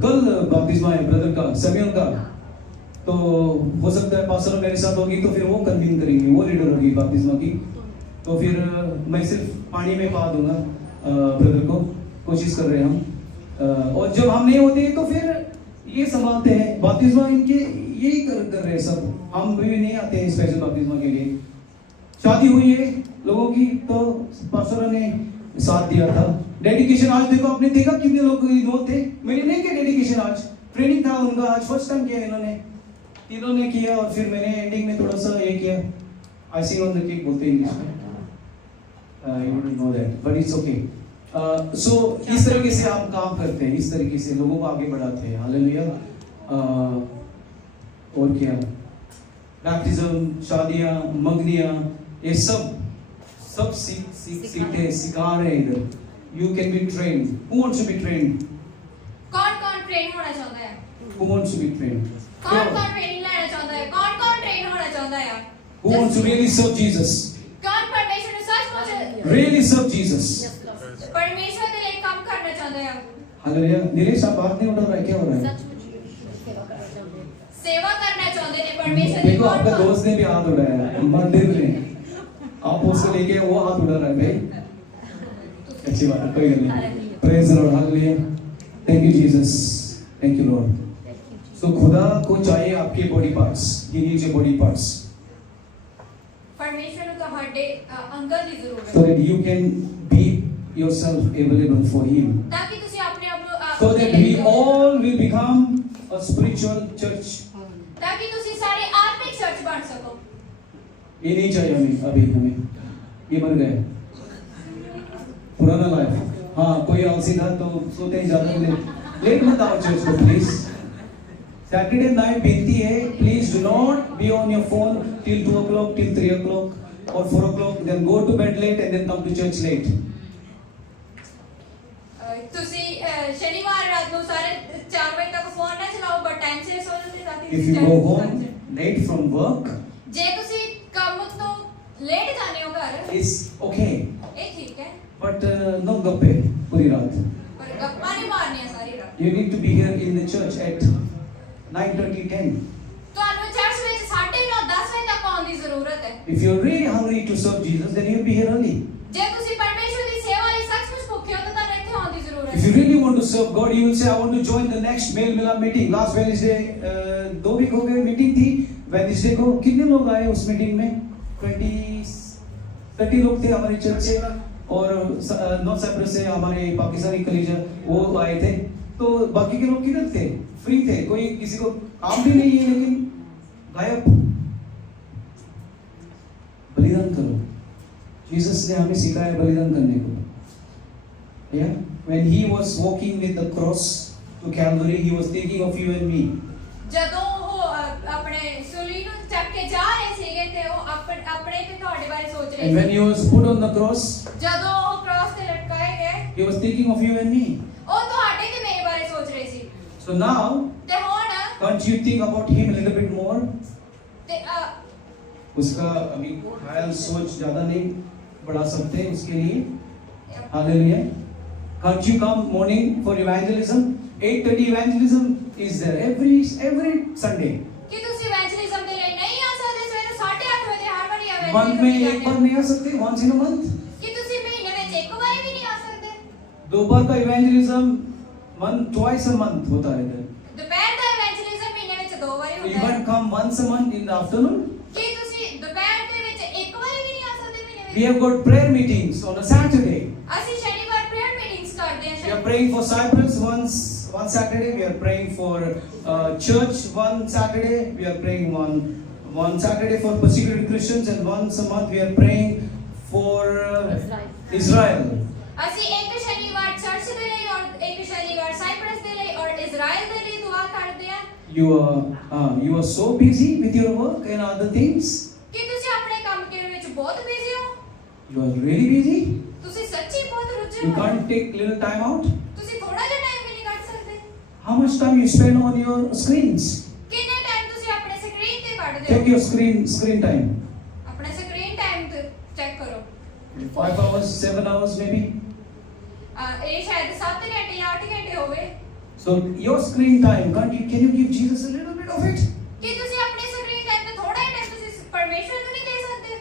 कल बपतिस्मा है ब्रदर का, समीउल का, तो हो सकता है पास्टर मेरे साथ होगी, तो फिर वो कन्वीन करेंगे, वो लीडर होगी बपतिस्मा की, तो फिर मैं सिर्फ पानी में पा दूंगा ब्रदर को, कोशिश कर रहे हैं हम। और जब हम नहीं होते तो फिर ये संभालते हैं बपतिस्मा, इनके यही कर रहे हैं सब, हम भी नहीं आते हैं स्पेशल बपतिस्मा के लिए। शादी हुई है लोगों की, तो पास्टर ने साथ दिया था। डेडिकेशन आज देखो, आपने देखा कितने लोग इन्वॉल्व थे। मैंने नहीं किया डेडिकेशन, आज ट्रेनिंग था उनका, आज फर्स्ट टाइम किया इन्होंने किया, और फिर मैंने एंडिंग में थोड़ा सा ये किया, आइसिंग ऑन द केक बोलते हैं इंग्लिश में, you don't know that but it's okay. So इस तरीके से हम काम करते हैं, इस तरीके से लोगों को आगे बढ़ाते हैं। हालेलुया। और क्या, बैप्टिज्म, शादियां, मंगनियां, ये सब सीखते हैं, सिखा रहे हैं इधर। You can be trained. Who wants to be trained? कौन ट्रेन होना चाहता है? Who wants to be trained? कौन ट्रेनिंग लेना चाहता है? कौन ट्रेन होना चाहता है? Who wants to really serve Jesus? कौन परमेश्वर ने सचमुच Really serve Jesus? परमेश्वर के लिए काम करना चाहता है? हालेलुया। नीलेश आप हाथ नहीं उठा रहा है, क्या हो रहा है? सेवा करना चाहते हैं परमेश्वर की। देखो आपका दोस्त ने भी हाथ उठाया है, मंदिर में आप उसको लेके वो हाथ उठा रहा है भाई, अच्छी बात है, कोई नहीं। Praise the Lord. Hallelujah. Thank you Jesus, thank you Lord. So खुदा को चाहिए आपके body parts, he needs your body parts, परमेश्वर को ਤੁਹਾਡੇ ਅੰਗਾਂ ਦੀ ਜ਼ਰੂਰਤ so ਹੈ, that you can be yourself available for him, ਤਾਂ ਕਿ ਤੁਸੀਂ ਆਪਣੇ ਆਪ ਨੂੰ so that we all will become a spiritual church. ਤਾਂ ਕਿ ਤੁਸੀਂ ਸਾਰੇ ਆਤਮਿਕ ਚਰਚ ਬਣ ਸਕੋ। ये नहीं चाहिए हमें, अभी हमें ये मर गए पुराना लाइफ, हाँ कोई आलसी था तो सोते ही ज्यादा लेट मत आओ चर्च को प्लीज सैटरडे नाइट बेनती है please do not be on your phone till 2 o'clock till 3 o'clock or 4 o'clock then go to bed late and then come to church late ਤੁਸੀਂ ਸ਼ਨੀਵਾਰ ਰਾਤ ਨੂੰ ਸਾਰੇ 4 ਵਜੇ ਤੱਕ ਫੋਨ ਨਾ ਚਲਾਓ ਬਟ ਟਾਈਮ ਸਿਰ ਸੋ ਜਾਓ ਤਾਂ ਕਿ if you go home late from work ਜੇ ਤੁਸੀਂ ਕੰਮ ਤੋਂ ਲੇਟ ਜਾਂਦੇ ਹੋ ਘਰ it's okay ਇਹ ਠੀਕ ਹੈ but no gappe puri raat ਪਰ ਗੱਪਾਂ ਨਹੀਂ ਮਾਰਨੀਆਂ ਸਾਰੀ ਰਾਤ you need to be here in the church at 9:30 10 ਤੁਹਾਨੂੰ ਚਰਚ ਵਿੱਚ 9:30 10 ਵਜੇ ਤੱਕ ਆਉਣ ਦੀ ਜ਼ਰੂਰਤ ਹੈ if you're really hungry to serve Jesus then you'll be here early ਜੇ ਤੁਸੀਂ ਪਰਮੇਸ਼ਵਰ ਦੀ ਸੇਵਾ ਲਈ ਸੱਚਮੁੱਚ ਭੁੱਖੇ ਹੋ ਤਾਂ ਤੁਹਾਨੂੰ ਇੱਥੇ ਆਉਣ ਦੀ ਜ਼ਰੂਰਤ if you ਹੈ really want to serve God you will say I want to join the next male milan meeting last Wednesday 2 week हो गए मीटिंग थी Wednesday को कितने लोग आए उस मीटिंग में 30 लोग थे हमारे चर्च से और नॉर्थ साइप्रस से हमारे पाकिस्तानी कलीजा वो आए थे तो बाकी के लोग किधर थे फ्री थे कोई किसी को काम भी नहीं है लेकिन गायब बलिदान करो जीसस ने हमें सिखाया बलिदान करने को yeah when he was walking with the cross to Calvary he was thinking of you and me ਜਦੋਂ ਉਹ ਆਪਣੇ ਸੂਲੀ ਨੂੰ ਚੱਕ ਕੇ ਜਾ ਰਹੇ ਸੀਗੇ ਤੇ ਉਹ ਆਪਣੇ ਤੇ ਤੁਹਾਡੇ ਬਾਰੇ ਸੋਚ ਰਹੇ and when he was put on the cross ਜਦੋਂ ਉਹ ਕ੍ਰਾਸ ਤੇ ਲਟਕਾਏ ਗਏ he was thinking of you and me ਉਹ ਤੁਹਾਡੇ ਤੇ ਮੇਰੇ ਬਾਰੇ ਸੋਚ ਰਹੇ ਸੀ so now ਤੇ ਹੁਣ can't you think about him a little bit more ਤੇ उसका अभी ख्याल सोच ज्यादा नहीं बढ़ा सकते उसके लिए hallelujah can't you come morning for evangelism 8:30 evangelism is there every Sunday ਕਿ ਤੁਸੀਂ ਇਵੈਂਜਲਿਜ਼ਮ ਦੇ ਲਈ ਨਹੀਂ ਆ ਸਕਦੇ ਸਵੇਰੇ 8:30 ਵਜੇ ਹਰ ਵਾਰੀ month में ਇਵੈਂਜਲਿਜ਼ਮ एक बार नहीं आ सकते once in a month ਕਿ ਤੁਸੀਂ ਮਹੀਨੇ ਵਿੱਚ ਇੱਕ ਵਾਰੀ ਵੀ ਨਹੀਂ ਆ ਸਕਦੇ 2 बार का evangelism twice a month होता है इधर ਦੁਪਹਿਰ ਦਾ ਇਵੈਂਜਲਿਜ਼ਮ ਮਹੀਨੇ ਵਿੱਚ 2 ਵਾਰੀ you ਹੁੰਦਾ ਹੈ can't come once a month in the afternoon ਕਿ ਤੁਸੀਂ ਦੁਪਹਿਰ ਦੇ ਵਿੱਚ ਇੱਕ ਵਾਰੀ ਵੀ ਨਹੀਂ ਆ ਸਕਦੇ ਮਹੀਨੇ we ਵਿੱਚ have got prayer meetings on a Saturday ਅਸੀਂ ਸ਼ਨੀਵਾਰ ਪ੍ਰੇਅਰ ਮੀਟਿੰਗਸ ਕਰਦੇ we are ਹਾਂ praying for Cyprus one Saturday we are praying for church one Saturday we are praying one Saturday for persecuted Christians and once a month we are praying for Israel ਅਸੀਂ ਇੱਕ ਸ਼ਨੀਵਾਰ church ਦੇ ਲਈ ਔਰ ਇੱਕ ਸ਼ਨੀਵਾਰ Cyprus ਦੇ ਲਈ ਔਰ ਇਜ਼ਰਾਈਲ ਦੇ ਲਈ ਦੁਆ ਕਰਦੇ ਹਾਂ you are so busy with your work and other things ਕਿ ਤੁਸੀਂ ਆਪਣੇ ਕੰਮ ਦੇ ਵਿੱਚ ਬਹੁਤ ਬਿਜ਼ੀ ਹੋ you are really busy ਤੁਸੀਂ ਸੱਚੀ ਬਹੁਤ ਰੁੱਝੇ you ਹੋ can't take little time out ਤੁਸੀਂ ਥੋੜਾ ਜਿਹਾ ਟਾਈਮ ਵੀ ਨਹੀਂ ਕੱਢ ਸਕਦੇ how much time you spend on your screens ਕਿੰਨੇ ਟਾਈਮ ਤੁਸੀਂ ਆਪਣੇ ਸਕਰੀਨ ਤੇ ਕੱਢਦੇ check ਹੋ your screen time ਆਪਣੇ ਸਕਰੀਨ ਟਾਈਮ ਤੇ ਚੈੱਕ ਕਰੋ 5 hours 7 hours maybe ਇਹ ਸ਼ਾਇਦ 7 ਘੰਟੇ ਜਾਂ 8 ਘੰਟੇ ਹੋਵੇ so your screen time can you give Jesus a little bit of it ਕਿ ਤੁਸੀਂ ਆਪਣੇ ਸਕਰੀਨ ਟਾਈਮ ਤੇ ਥੋੜਾ ਜਿਹਾ ਟਾਈਮ ਤੁਸੀਂ ਪਰਮੇਸ਼ਵਰ ਨੂੰ ਨਹੀਂ ਦੇ ਸਕਦੇ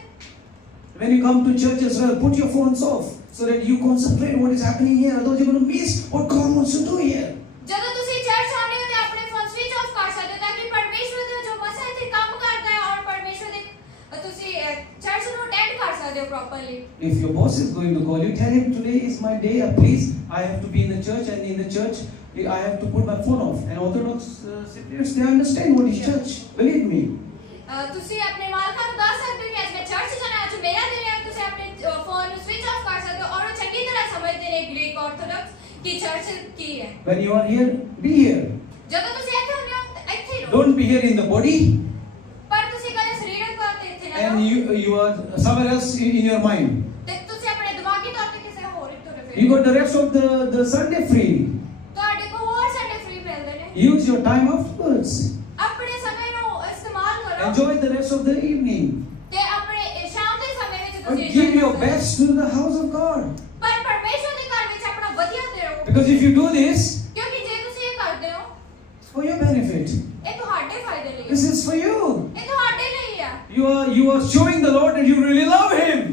when you come to church as well put your phones off so that you concentrate what is happening here otherwise you're going to miss what God wants to do here ਜਦੋਂ ਤੁਸੀਂ church ਆਉਂਦੇ ਹੋ ਤੇ ਆਪਣੇ phone switch off ਕਰ ਸਕਦੇ ਹੋ ਤਾਂ ਕਿ ਪਰਮੇਸ਼ਵਰ ਦਾ ਜੋ ਮਸਾ ਇੱਥੇ ਕੰਮ ਕਰਦਾ ਹੈ ਔਰ ਪਰਮੇਸ਼ਵਰ ਦੇ ਤੁਸੀਂ ਚਰਚ ਨੂੰ ਅਟੈਂਡ ਕਰ ਸਕਦੇ ਹੋ properly if your boss is going to call you tell him today is my day please I have to be in the church and in the church I have to put my phone off and Orthodox Cypriots they understand what is church believe me ਤੁਸੀਂ ਆਪਣੇ ਮਾਲਕਾਂ ਨੂੰ ਦੱਸ ਸਕਦੇ ਹੋ ਕਿ ਅੱਜ ਮੈਂ ਚਰਚ ਜਾਣਾ ਅੱਜ ਮੇਰਾ ਦਿਨ ਹੈ ਤੁਸੀਂ ਆਪਣੇ ਫੋਨ ਨੂੰ ਸਵਿਚ ਆਫ ਕਰ ਸਕਦੇ ਹੋ ਔਰ ਉਹ ਚੰਗੀ ਤਰ੍ਹਾਂ ਸਮਝਦੇ ਨੇ ਗ੍ਰੀਕ ਆਰਥੋਡਾਕਸ ਕਿ ਚਰਚ ਕੀ ਹੈ when you are here be here ਜਦੋਂ ਤੁਸੀਂ ਇੱਥੇ ਹੁੰਦੇ ਹੋ ਤਾਂ ਇੱਥੇ ਹੀ ਰਹੋ don't be here in the body ਪਰ ਤੁਸੀਂ ਕਦੇ ਸਰੀਰਕ ਤੌਰ ਤੇ ਇੱਥੇ ਨਾ and ਰਹੋ you are somewhere else in your mind ਤੇ ਤੁਸੀਂ ਆਪਣੇ ਦਿਮਾਗੀ ਤੌਰ ਤੇ ਕਿਸੇ ਹੋਰ ਹੀ ਤੁਰੇ you ਫਿਰੋ got the rest of the Sunday free ਤੁਹਾਡੇ ਕੋਲ ਹੋਰ ਸੰਡੇ ਫ੍ਰੀ ਮਿਲਦੇ ਨੇ use your time afterwards ਆਪਣੇ ਸਮੇਂ ਨੂੰ ਇਸਤੇਮਾਲ ਕਰੋ enjoy the rest of the evening ਤੇ ਆਪਣੇ ਸ਼ਾਮ ਦੇ ਸਮੇਂ ਵਿੱਚ but ਤੁਸੀਂ give your best to the house of God ਪਰ ਪਰਮੇਸ਼ਵਰ ਦੇ ਘਰ ਵਿੱਚ ਆਪਣਾ ਵਧੀਆ ਦਿਓ because if you do this ਕਿਉਂਕਿ ਜੇ ਤੁਸੀਂ ਇਹ ਕਰਦੇ ਹੋ it's for your benefit ਇਹ ਤੁਹਾਡੇ ਫਾਇਦੇ ਲਈ this is for you ਇਹ ਤੁਹਾਡੇ ਲਈ ਆ you are showing the Lord that you really love him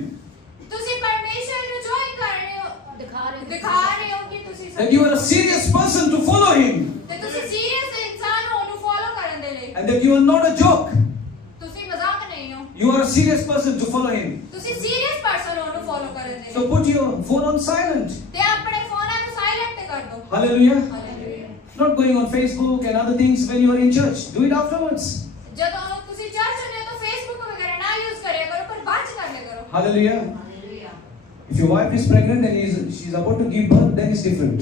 ਤੁਸੀਂ ਪਰਮੇਸ਼ਵਰ ਨੂੰ ਜੋਇਨ ਕਰ ਰਹੇ ਹੋ ਦਿਖਾ ਰਹੇ ਹੋ ਕਿ ਤੁਸੀਂ that you are a serious person to follow him ਤੇ ਤੁਸੀਂ ਸੀਰੀਅਸ ਇਨਸਾਨ ਹੋ ਉਹਨੂੰ ਫੋਲੋ ਕਰਨ ਦੇ ਲਈ and that you are not a joke ਤੁਸੀਂ ਮਜ਼ਾਕ ਨਹੀਂ ਹੋ you are a serious person to follow him ਤੁਸੀਂ ਸੀਰੀਅਸ ਪਰਸਨ ਹੋ ਉਹਨੂੰ ਫੋਲੋ ਕਰਨ ਦੇ so ਲਈ put your phone on silent ਤੇ ਆਪਣੇ ਫੋਨਾਂ ਨੂੰ ਸਾਇਲੈਂਟ ਤੇ ਕਰ ਦਿਓ hallelujah hallelujah not going on Facebook and other things when you are in church do it afterwards ਜਦੋਂ ਤੁਸੀਂ ਚਰਚ ਹੁੰਦੇ ਹੋ ਤਾਂ ਫੇਸਬੁੱਕ ਵਗੈਰਾ ਨਾ ਯੂਜ਼ ਕਰਿਆ ਕਰੋ ਪਰ ਬਾਅਦ ਚ ਕਰ ਲਿਆ ਕਰੋ hallelujah If your wife is pregnant and she's about to give birth, then it's different.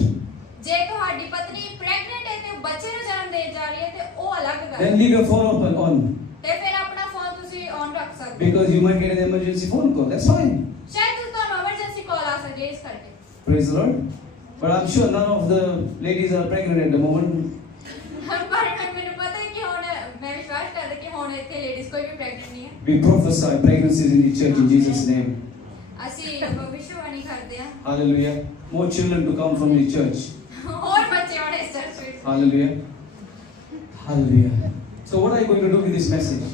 ਜੇ ਤੁਹਾਡੀ ਪਤਨੀ ਪ੍ਰੈਗਨੈਂਟ ਹੈ ਤੇ ਬੱਚੇ ਨੂੰ ਜਨਮ ਦੇਣ ਜਾ ਰਹੀ ਹੈ ਤੇ ਉਹ ਅਲੱਗ ਗੱਲ Then ਹੈ leave your phone on ਤੇ ਫਿਰ ਆਪਣਾ ਫੋਨ ਤੁਸੀਂ ਔਨ ਰੱਖ ਸਕਦੇ ਹੋ because you might get an emergency phone call. That's fine. ਸ਼ਾਇਦ ਤੁਹਾਨੂੰ ਐਮਰਜੈਂਸੀ ਕਾਲ ਆ ਸਕੇ ਇਸ ਕਰਕੇ Praise the Lord. But I'm sure none of the ladies are pregnant at the moment. ਪਰ ਮੈਨੂੰ ਪਤਾ ਹੈ ਕਿ ਹੁਣ ਮੈਂ ਵਿਸ਼ਵਾਸ ਕਰਦਾ ਕਿ ਹੁਣ ਇੱਥੇ ਲੇਡੀਜ਼ ਕੋਈ ਵੀ ਪ੍ਰੈਗਨੈਂਟ ਨਹੀਂ ਹੈ We prophesy pregnancies in the church in Jesus' name. ਅਸੀਂ ਭਵਿੱਖਬਾਣੀ ਕਰਦੇ ਹਾਂ Hallelujah. More children to come from the church. ਹੋਰ ਬੱਚੇ ਆਉਣੇ ਇਸ ਚਰਚ ਵਿੱਚ Hallelujah. Hallelujah. So what are you going to do with this message?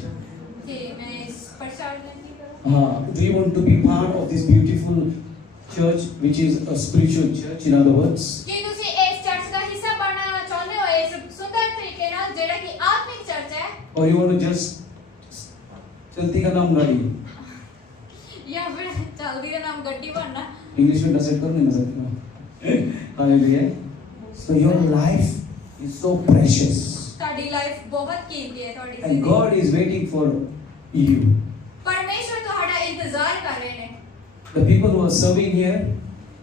ਤੇ ਮੈਂ ਇਸ ਪ੍ਰਚਾਰ ਲਈ ਕੀ ਕਰਾਂ Do you want to be part of this beautiful church, which is a spiritual church, in other words? ਕੀ ਤੁਸੀਂ ਇਸ church ਦਾ ਹਿੱਸਾ ਬਣਨਾ ਚਾਹੁੰਦੇ ਹੋ ਇਸ ਸੁੰਦਰ ਤਰੀਕੇ ਨਾਲ ਜਿਹੜਾ ਕਿ ਆਤਮਿਕ ਚਰਚ ਹੈ Or you want to just चलती का नाम गाड़ी? ਜਾਂ ਫਿਰ ਚਲਦੀ ਦਾ ਨਾਮ ਗੱਡੀ ਬਣਨਾ English में translate करो नहीं सकते. Hallelujah. So your life is so precious, ਤੁਹਾਡੀ ਲਾਈਫ ਬਹੁਤ ਕੀਮਤੀ ਹੈ ਤੁਹਾਡੀ and God is waiting for you. ਪਰਮੇਸ਼ਵਰ ਤੁਹਾਡਾ ਇੰਤਜ਼ਾਰ ਕਰ ਰਹੇ ਨੇ The people who are serving here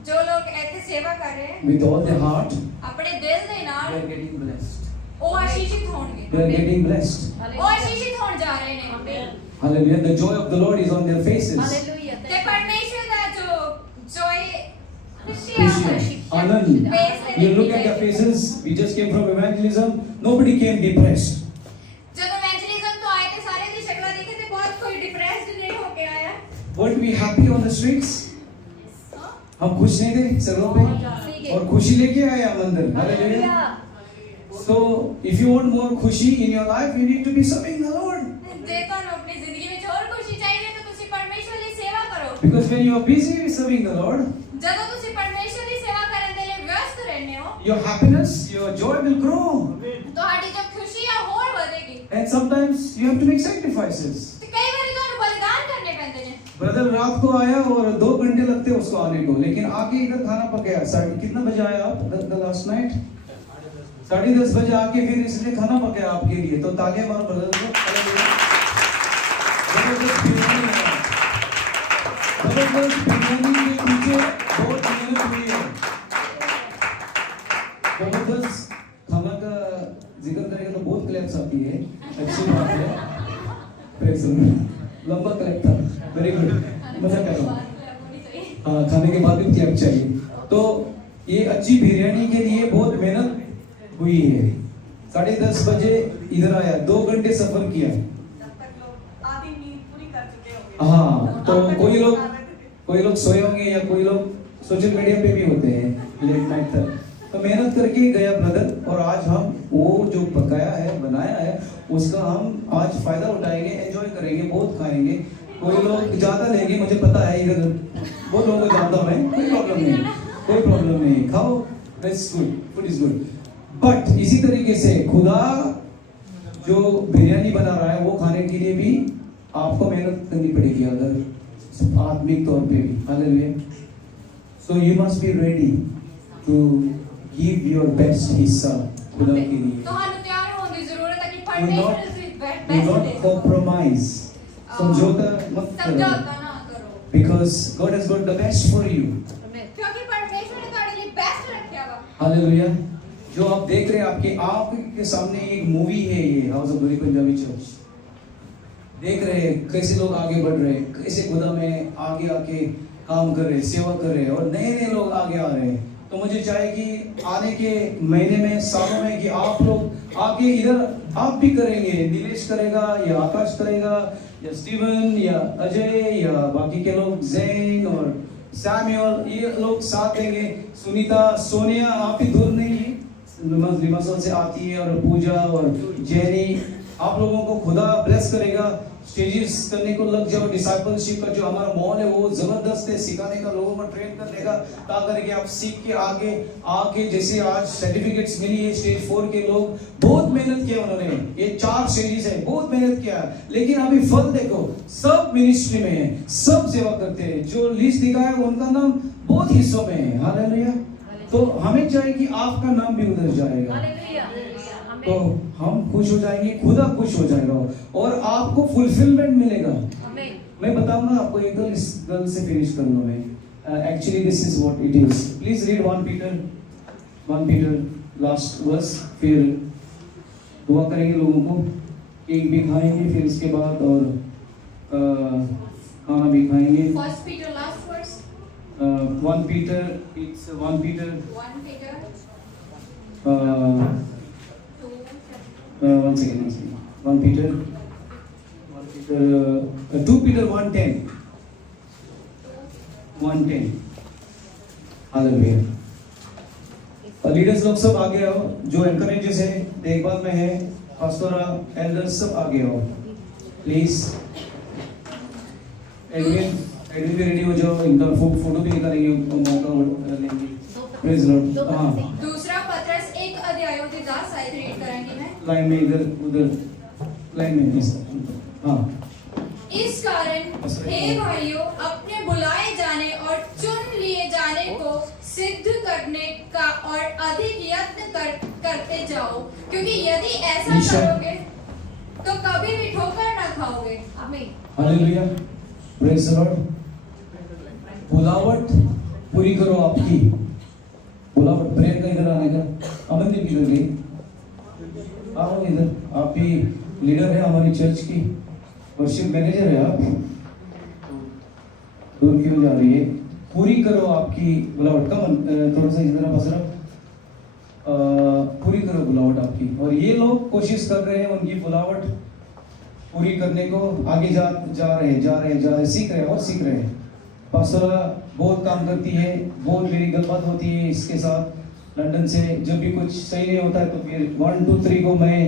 ਜੋ ਲੋਕ ਇੱਥੇ ਸੇਵਾ ਕਰ ਰਹੇ ਹੈ with all their heart, ਆਪਣੇ ਦਿਲ ਦੇ they ਨਾਲ are getting blessed. ਉਹ ਆਸ਼ੀਸ਼ਿਤ ਹੋਣਗੇ They are getting blessed. ਉਹ ਆਸ਼ੀਸ਼ਿਤ ਹੋਣ ਜਾ ਰਹੇ ਨੇ Hallelujah. The joy of the Lord is on their faces. Hallelujah ਤੇ ਪਰਮੇਸ਼ਵਰ ਦਾ ਜੋ ਖੁਸ਼ੀ Christian, ਆ Anand, you look at their faces. We just came from evangelism. Nobody came depressed. ਜਦੋਂ evangelism ਤੋਂ ਆਏ ਤੇ ਸਾਰੇ ਦੀ ਸ਼ਕਲਾਂ ਦੇਖੇ ਤੇ ਬਹੁਤ ਕੋਈ ਡਿਪਰੈਸਡ ਨਹੀਂ ਹੋ ਕੇ ਆਇਆ Weren't we happy on the streets? हम खुश नहीं थे सड़कों पे और खुशी लेके आए हम अंदर. Hallelujah. So if you want more खुशी in your life, you need to be serving the Lord. ਜੇ ਤੁਹਾਨੂੰ ਆਪਣੀ ਜ਼ਿੰਦਗੀ ਵਿੱਚ ਹੋਰ ਖੁਸ਼ੀ ਚਾਹੀਦੀ ਹੈ ਤਾਂ ਤੁਸੀਂ ਪਰਮੇਸ਼ਵਰ ਦੀ ਸੇਵਾ ਕਰੋ Because when you are busy serving the Lord, ਜਦੋਂ ਤੁਸੀਂ ਪਰਮੇਸ਼ਵਰ ਦੀ ਸੇਵਾ ਕਰਨ ਦੇ ਲਈ ਵਿਅਸਤ ਰਹਿੰਦੇ ਹੋ your happiness, your joy will grow. ਤੁਹਾਡੀ ਜੋ ਖੁਸ਼ੀ ਹੈ ਹੋਰ ਵਧੇਗੀ And sometimes you have to make sacrifices. ਤੇ ਕਈ ਵਾਰੀ ਤੁਹਾਨੂੰ ਬਲੀਦਾਨ करने पैंदे ने ब्रदर रात को आया और 2 घंटे लगते उसको आने को, लेकिन आके इधर खाना पकाया. कितना बजे आया आप the last night? 10:30 बजे आके फिर इसने खाना पकाया आपके लिए. तो तालियां मारो ब्रदर को. जबरदस्त बिरयानी है. जबरदस्त बिरयानी के पीछे बहुत मेहनत हुई है. जबरदस्त खाना का जिक्र करेंगे तो बहुत क्लैप्स आती है. अच्छी बात है. Praise the Lord. लंबा क्लैप था. Very good. मजा कर रहा हूँ. खाने के बाद भी क्लैप चाहिए. तो ये अच्छी बिरयानी के लिए बहुत मेहनत हुई है. 10:30 बजे इधर आया, 2 घंटे सफर किया. आधी नींद पूरी कर चुके होंगे. हाँ, तो कोई लोग सोए होंगे या कोई लोग सोशल मीडिया पे भी होते हैं लेट नाइट तक. तो मेहनत करके गया ब्रदर, और आज हम वो जो पकाया है, बनाया है, उसका हम आज फायदा उठाएंगे, एंजॉय करेंगे, बहुत खाएंगे. कोई लोग ज्यादा लेंगे, मुझे पता है इधर वो लोगों को जानता हूं मैं. कोई प्रॉब्लम नहीं. खाओ, that's good, food is good. But इसी तरीके से खुदा जो बिरयानी बना रहा है वो खाने के लिए भी आपको मेहनत करनी पड़ेगी, अगर आत्मिक तौर पे भी. Hallelujah. So you must be ready to give your best हिस्सा खुदा के लिए. ਤੁਹਾਨੂੰ ਤਿਆਰ ਹੋਣ ਦੀ ਜ਼ਰੂਰਤ ਹੈ ਕਿ Do ਪਰਮੇਸ਼ਵਰ ਇਸ not ਬੈਸਟ compromise. समझौता मत करो. ਸਮਝੌਤਾ ਨਾ ਕਰੋ Because God has got the best for you. ਕਿਉਂਕਿ ਪਰਮੇਸ਼ਵਰ ਨੇ ਤੁਹਾਡੇ ਲਈ ਬੈਸਟ ਰੱਖਿਆ ਵਾ हालेलुया. जो आप देख रहे हैं आपके सामने एक मूवी है, ये house of glory Punjabi church. देख रहे हैं कैसे लोग आगे बढ़ रहे हैं, कैसे खुदा में आगे आके काम कर रहे हैं, सेवा कर रहे हैं, और नए नए लोग आगे आ रहे हैं. तो मुझे चाहिए कि आने के महीने में, सालों में, कि आप लोग आके इधर आप भी करेंगे. नीलेश करेगा या आकाश करेगा या स्टीवन या अजय या बाकी के लोग जैन और सैमुअल, ये लोग साथ देंगे. सुनीता, सोनिया, आप ही दूर नहीं है, लिमासल से आती है, और पूजा और जैनी, आप लोगों को खुदा ब्लेस करेगा. स्टेजेस करने को लग जाओ. डिसाइपलशिप का जो हमारा मॉल है वो जबरदस्त है, सिखाने का, लोगों को ट्रेन करने का, ताकि कि आप सीख के आगे जैसे आज सर्टिफिकेट्स मिली है. स्टेज 4 के लोग बहुत मेहनत किया उन्होंने. ये 4 स्टेजेस है, बहुत मेहनत किया, लेकिन अभी फल देखो. सब मिनिस्ट्री में है, सब सेवा करते हैं. जो लिस्ट दिखा है उनका नाम बहुत हिस्सों में है. हालेलुया. तो हमें चाहिए कि आपका नाम भी उधर जाएगा, हालेलुया. तो हम खुश हो जाएंगे, खुदा खुश हो जाएगा, और आपको फुलफिलमेंट मिलेगा. आमीन. मैं बताऊंगा आपको एक गर्ल से फिनिश करूंगा मैं. actually this is what it is. Please read 1 Peter last verse, फिर दुआ करेंगे लोगों को, केक भी खाएंगे फिर इसके बाद और खाना भी खाएंगे. 1 Peter last verse. 1 Peter, it's 1 Peter. 1 Peter. Uh, 2. one second. 1 Peter. 2 Peter 1:10. 1:10. Hallelujah. और लीडर्स लोग सब आगे आओ, जो एनकरेजेस है, देखभाल में है, पास्टोरा, एल्डर्स सब आगे आओ, प्लीज. एडविन भी रेडी हो जाओ, इनका फोटो भी निकालेंगे, मौका लेंगे. Praise Lord. हाँ, दूसरा पत्रस 1 अध्याय उसकी 10 आयत रीड करेंगे मैं. लाइन में इधर उधर लाइन में. हाँ, इस कारण हे भाइयों, अपने बुलाए जाने और चुन लिए जाने को सिद्ध करने का और अधिक यत्न करते जाओ, क्योंकि यदि ऐसा करोगे तो कभी भी ठोकर ना खाओगे. आमीन. हालेलुया. Praise the Lord. बुलावट पूरी करो आपकी. बुलावट प्रेयर का इधर आने का. अमनदीप इधर गई, आओ इधर. आप भी लीडर है हमारी चर्च की, वर्शिप मैनेजर है आप. दूर क्यों जा रही है? पूरी करो आपकी बुलावट. कम थोड़ा सा इधर पसरा. पूरी करो बुलावट आपकी. और ये लोग कोशिश कर रहे हैं उनकी बुलावट पूरी करने को. आगे जा रहे, सीख रहे हैं. पास्टोरा बहुत काम करती है, बहुत मेरी गलबात होती है इसके साथ लंदन से. जब भी कुछ सही नहीं होता है तो फिर 1 2 3 को मैं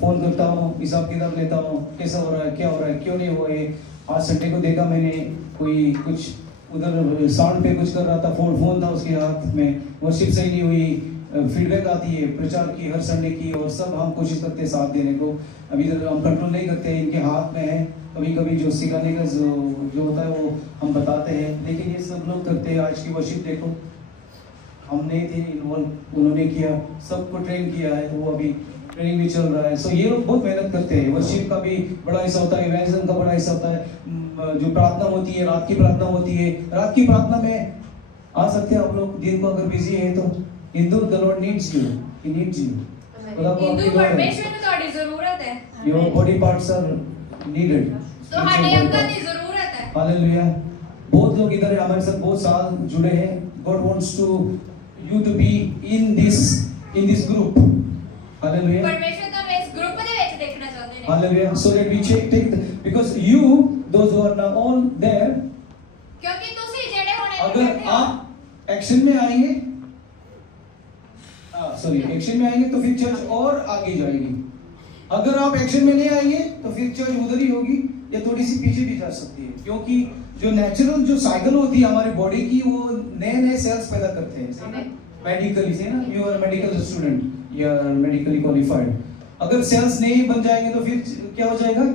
फोन करता हूँ, हिसाब किताब लेता हूँ, कैसा हो रहा है, क्या हो रहा है, क्यों नहीं हुआ है. आज संडे को देखा मैंने, कोई कुछ उधर साउंड पे कुछ कर रहा था, फोन था उसके हाथ में, वर्शिप सही नहीं हुई. फीडबैक आती है प्रचार की हर संडे की, और सब हम कोशिश करते हैं साथ देने को. अभी इधर हम कंट्रोल नहीं करते, इनके हाथ में है. कभी कभी जो सिखाने का जो होता है वो हम बताते हैं, लेकिन ये सब लोग करते हैं. आज की वर्शिप देखो, हम नहीं थे इन्वॉल्व, उन्होंने किया, सबको ट्रेन किया है, वो अभी ट्रेनिंग भी चल रहा है. सो ये लोग बहुत मेहनत करते हैं. वर्शिप का भी बड़ा हिस्सा होता है, इवेंजलिज्म का बड़ा हिस्सा होता है. जो प्रार्थना होती है, रात की प्रार्थना होती है, रात की प्रार्थना में आ सकते हैं आप लोग. दिन को अगर बिजी है तो हिंदू, the lord needs you, he needs you. हिंदू परमेश्वर ਨੂੰ ਤੁਹਾਡੀ ਜ਼ਰੂरत है. Your body parts are needed. ਤੁਹਾਡੇ ਅੰਗਾਂ ਦੀ ਜ਼ਰੂरत है. हालेलुया. बहुत लोग इधर हमारे साथ बहुत साल जुड़े हैं. God wants to you to be in this group. Hallelujah. परमेश्वर ਤੁਹਾਨੂੰ ਇਸ ਗਰੁੱਪ ਦੇ ਵਿੱਚ ਦੇਖਣਾ ਚਾਹੁੰਦੇ ਨੇ. Hallelujah. So that we take because you, those who are now all there, क्योंकि ਤੁਸੀਂ ਜਿਹੜੇ ਹੁਣ ਇੱਥੇ अगर ਬੈਠੇ ਹੋ, आप एक्शन में आएंगे, एक्शन में आएंगे तो फिर चर्च और आगे जाएगी. अगर आप एक्शन में नहीं आएंगे तो फिर चर्च उधर ही होगी या थोड़ी सी पीछे भी जा सकती है. क्योंकि जो नेचुरल जो साइकिल होती है हमारी बॉडी की, वो नए सेल्स पैदा करते हैं. मेडिकली से ना, you are medical student, you are medically qualified. अगर सेल्स नहीं बन जाएंगे तो फिर क्या हो जाएगा?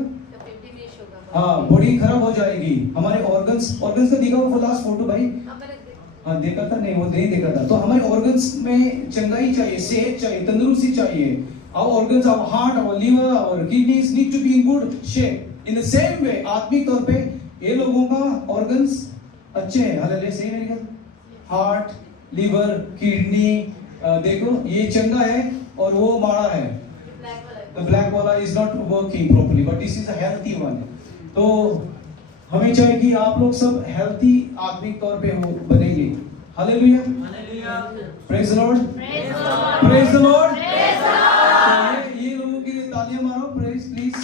हाँ, बॉडी खराब हो जाएगी. हमारे ऑर्गन्स का दिखा वो लास्ट फोटो भाई. हाँ, देखा था नहीं, वो नहीं देखा था. तो हमारे ऑर्गन्स में चंगाई चाहिए, सेहत चाहिए, तंदुरुस्ती चाहिए. Our organs, our heart, our liver, our kidneys need to be in good shape. In the same way, आत्मिक तौर पे ये लोगों का organs अच्छे हैं. हालेलुया. सही मेरी बात? हार्ट, लिवर, किडनी, देखो ये चंगा है और वो माड़ा है. The black वाला is not working properly, but this is a healthy one. तो हमें चाहिए कि आप लोग सब हेल्थी आत्मिक तौर पे हो बनेंगे. Hallelujah. Praise the Lord. Praise the Lord. ये लोगों के लिए तालियां मारो. Praise please.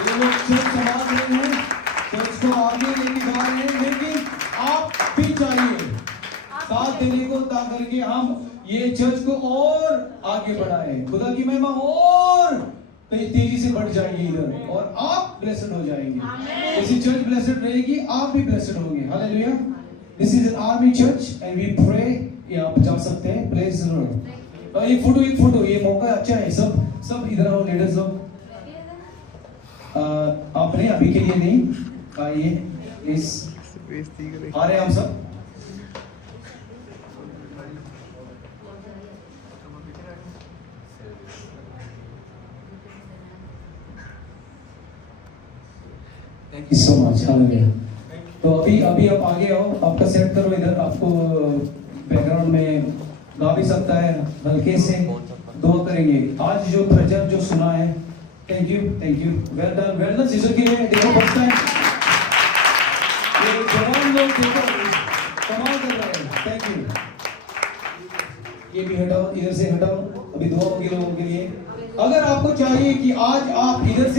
ये लोग चर्च संभाल रहे हैं, चर्च को आगे लेके जा रहे हैं, लेकिन आप भी चाहिए साथ देने को, ताकि करके हम ये चर्च को और आगे बढ़ाएं. खुदा की महिमा और तेजी से बढ़ जाएगी इधर, और आप ब्लेस्ड हो जाएंगे. ऐसी चर्च ब्लेस्ड रहेगी, आप भी ब्लेस्ड होंगे. Hallelujah. This is an army church and we pray. ये आप जा सकते हैं. Praise the lord. एक फोटो, ये मौका अच्छा है. सब इधर आओ लीडर्स लोग. आपने अभी के लिए नहीं आइए, इस आ रहे हम सब. Thank you so much. Hallelujah. तो अभी आप आगे आओ, आपका सेट करो इधर, आपको बैकग्राउंड में गा भी सकता है, हल्के से दुआ करेंगे। आज जो प्रेजर जो सुना है, thank you, well done Jesus के लिए। देखो बचता है ये जवान लोग, देखो कमाल कर रहे हैं। Thank you. ये भी हटाओ, इधर से हटाओ, अभी दुआ होगी लोगों के लिए। अगर आपको चाहिए कि आज आप इधर से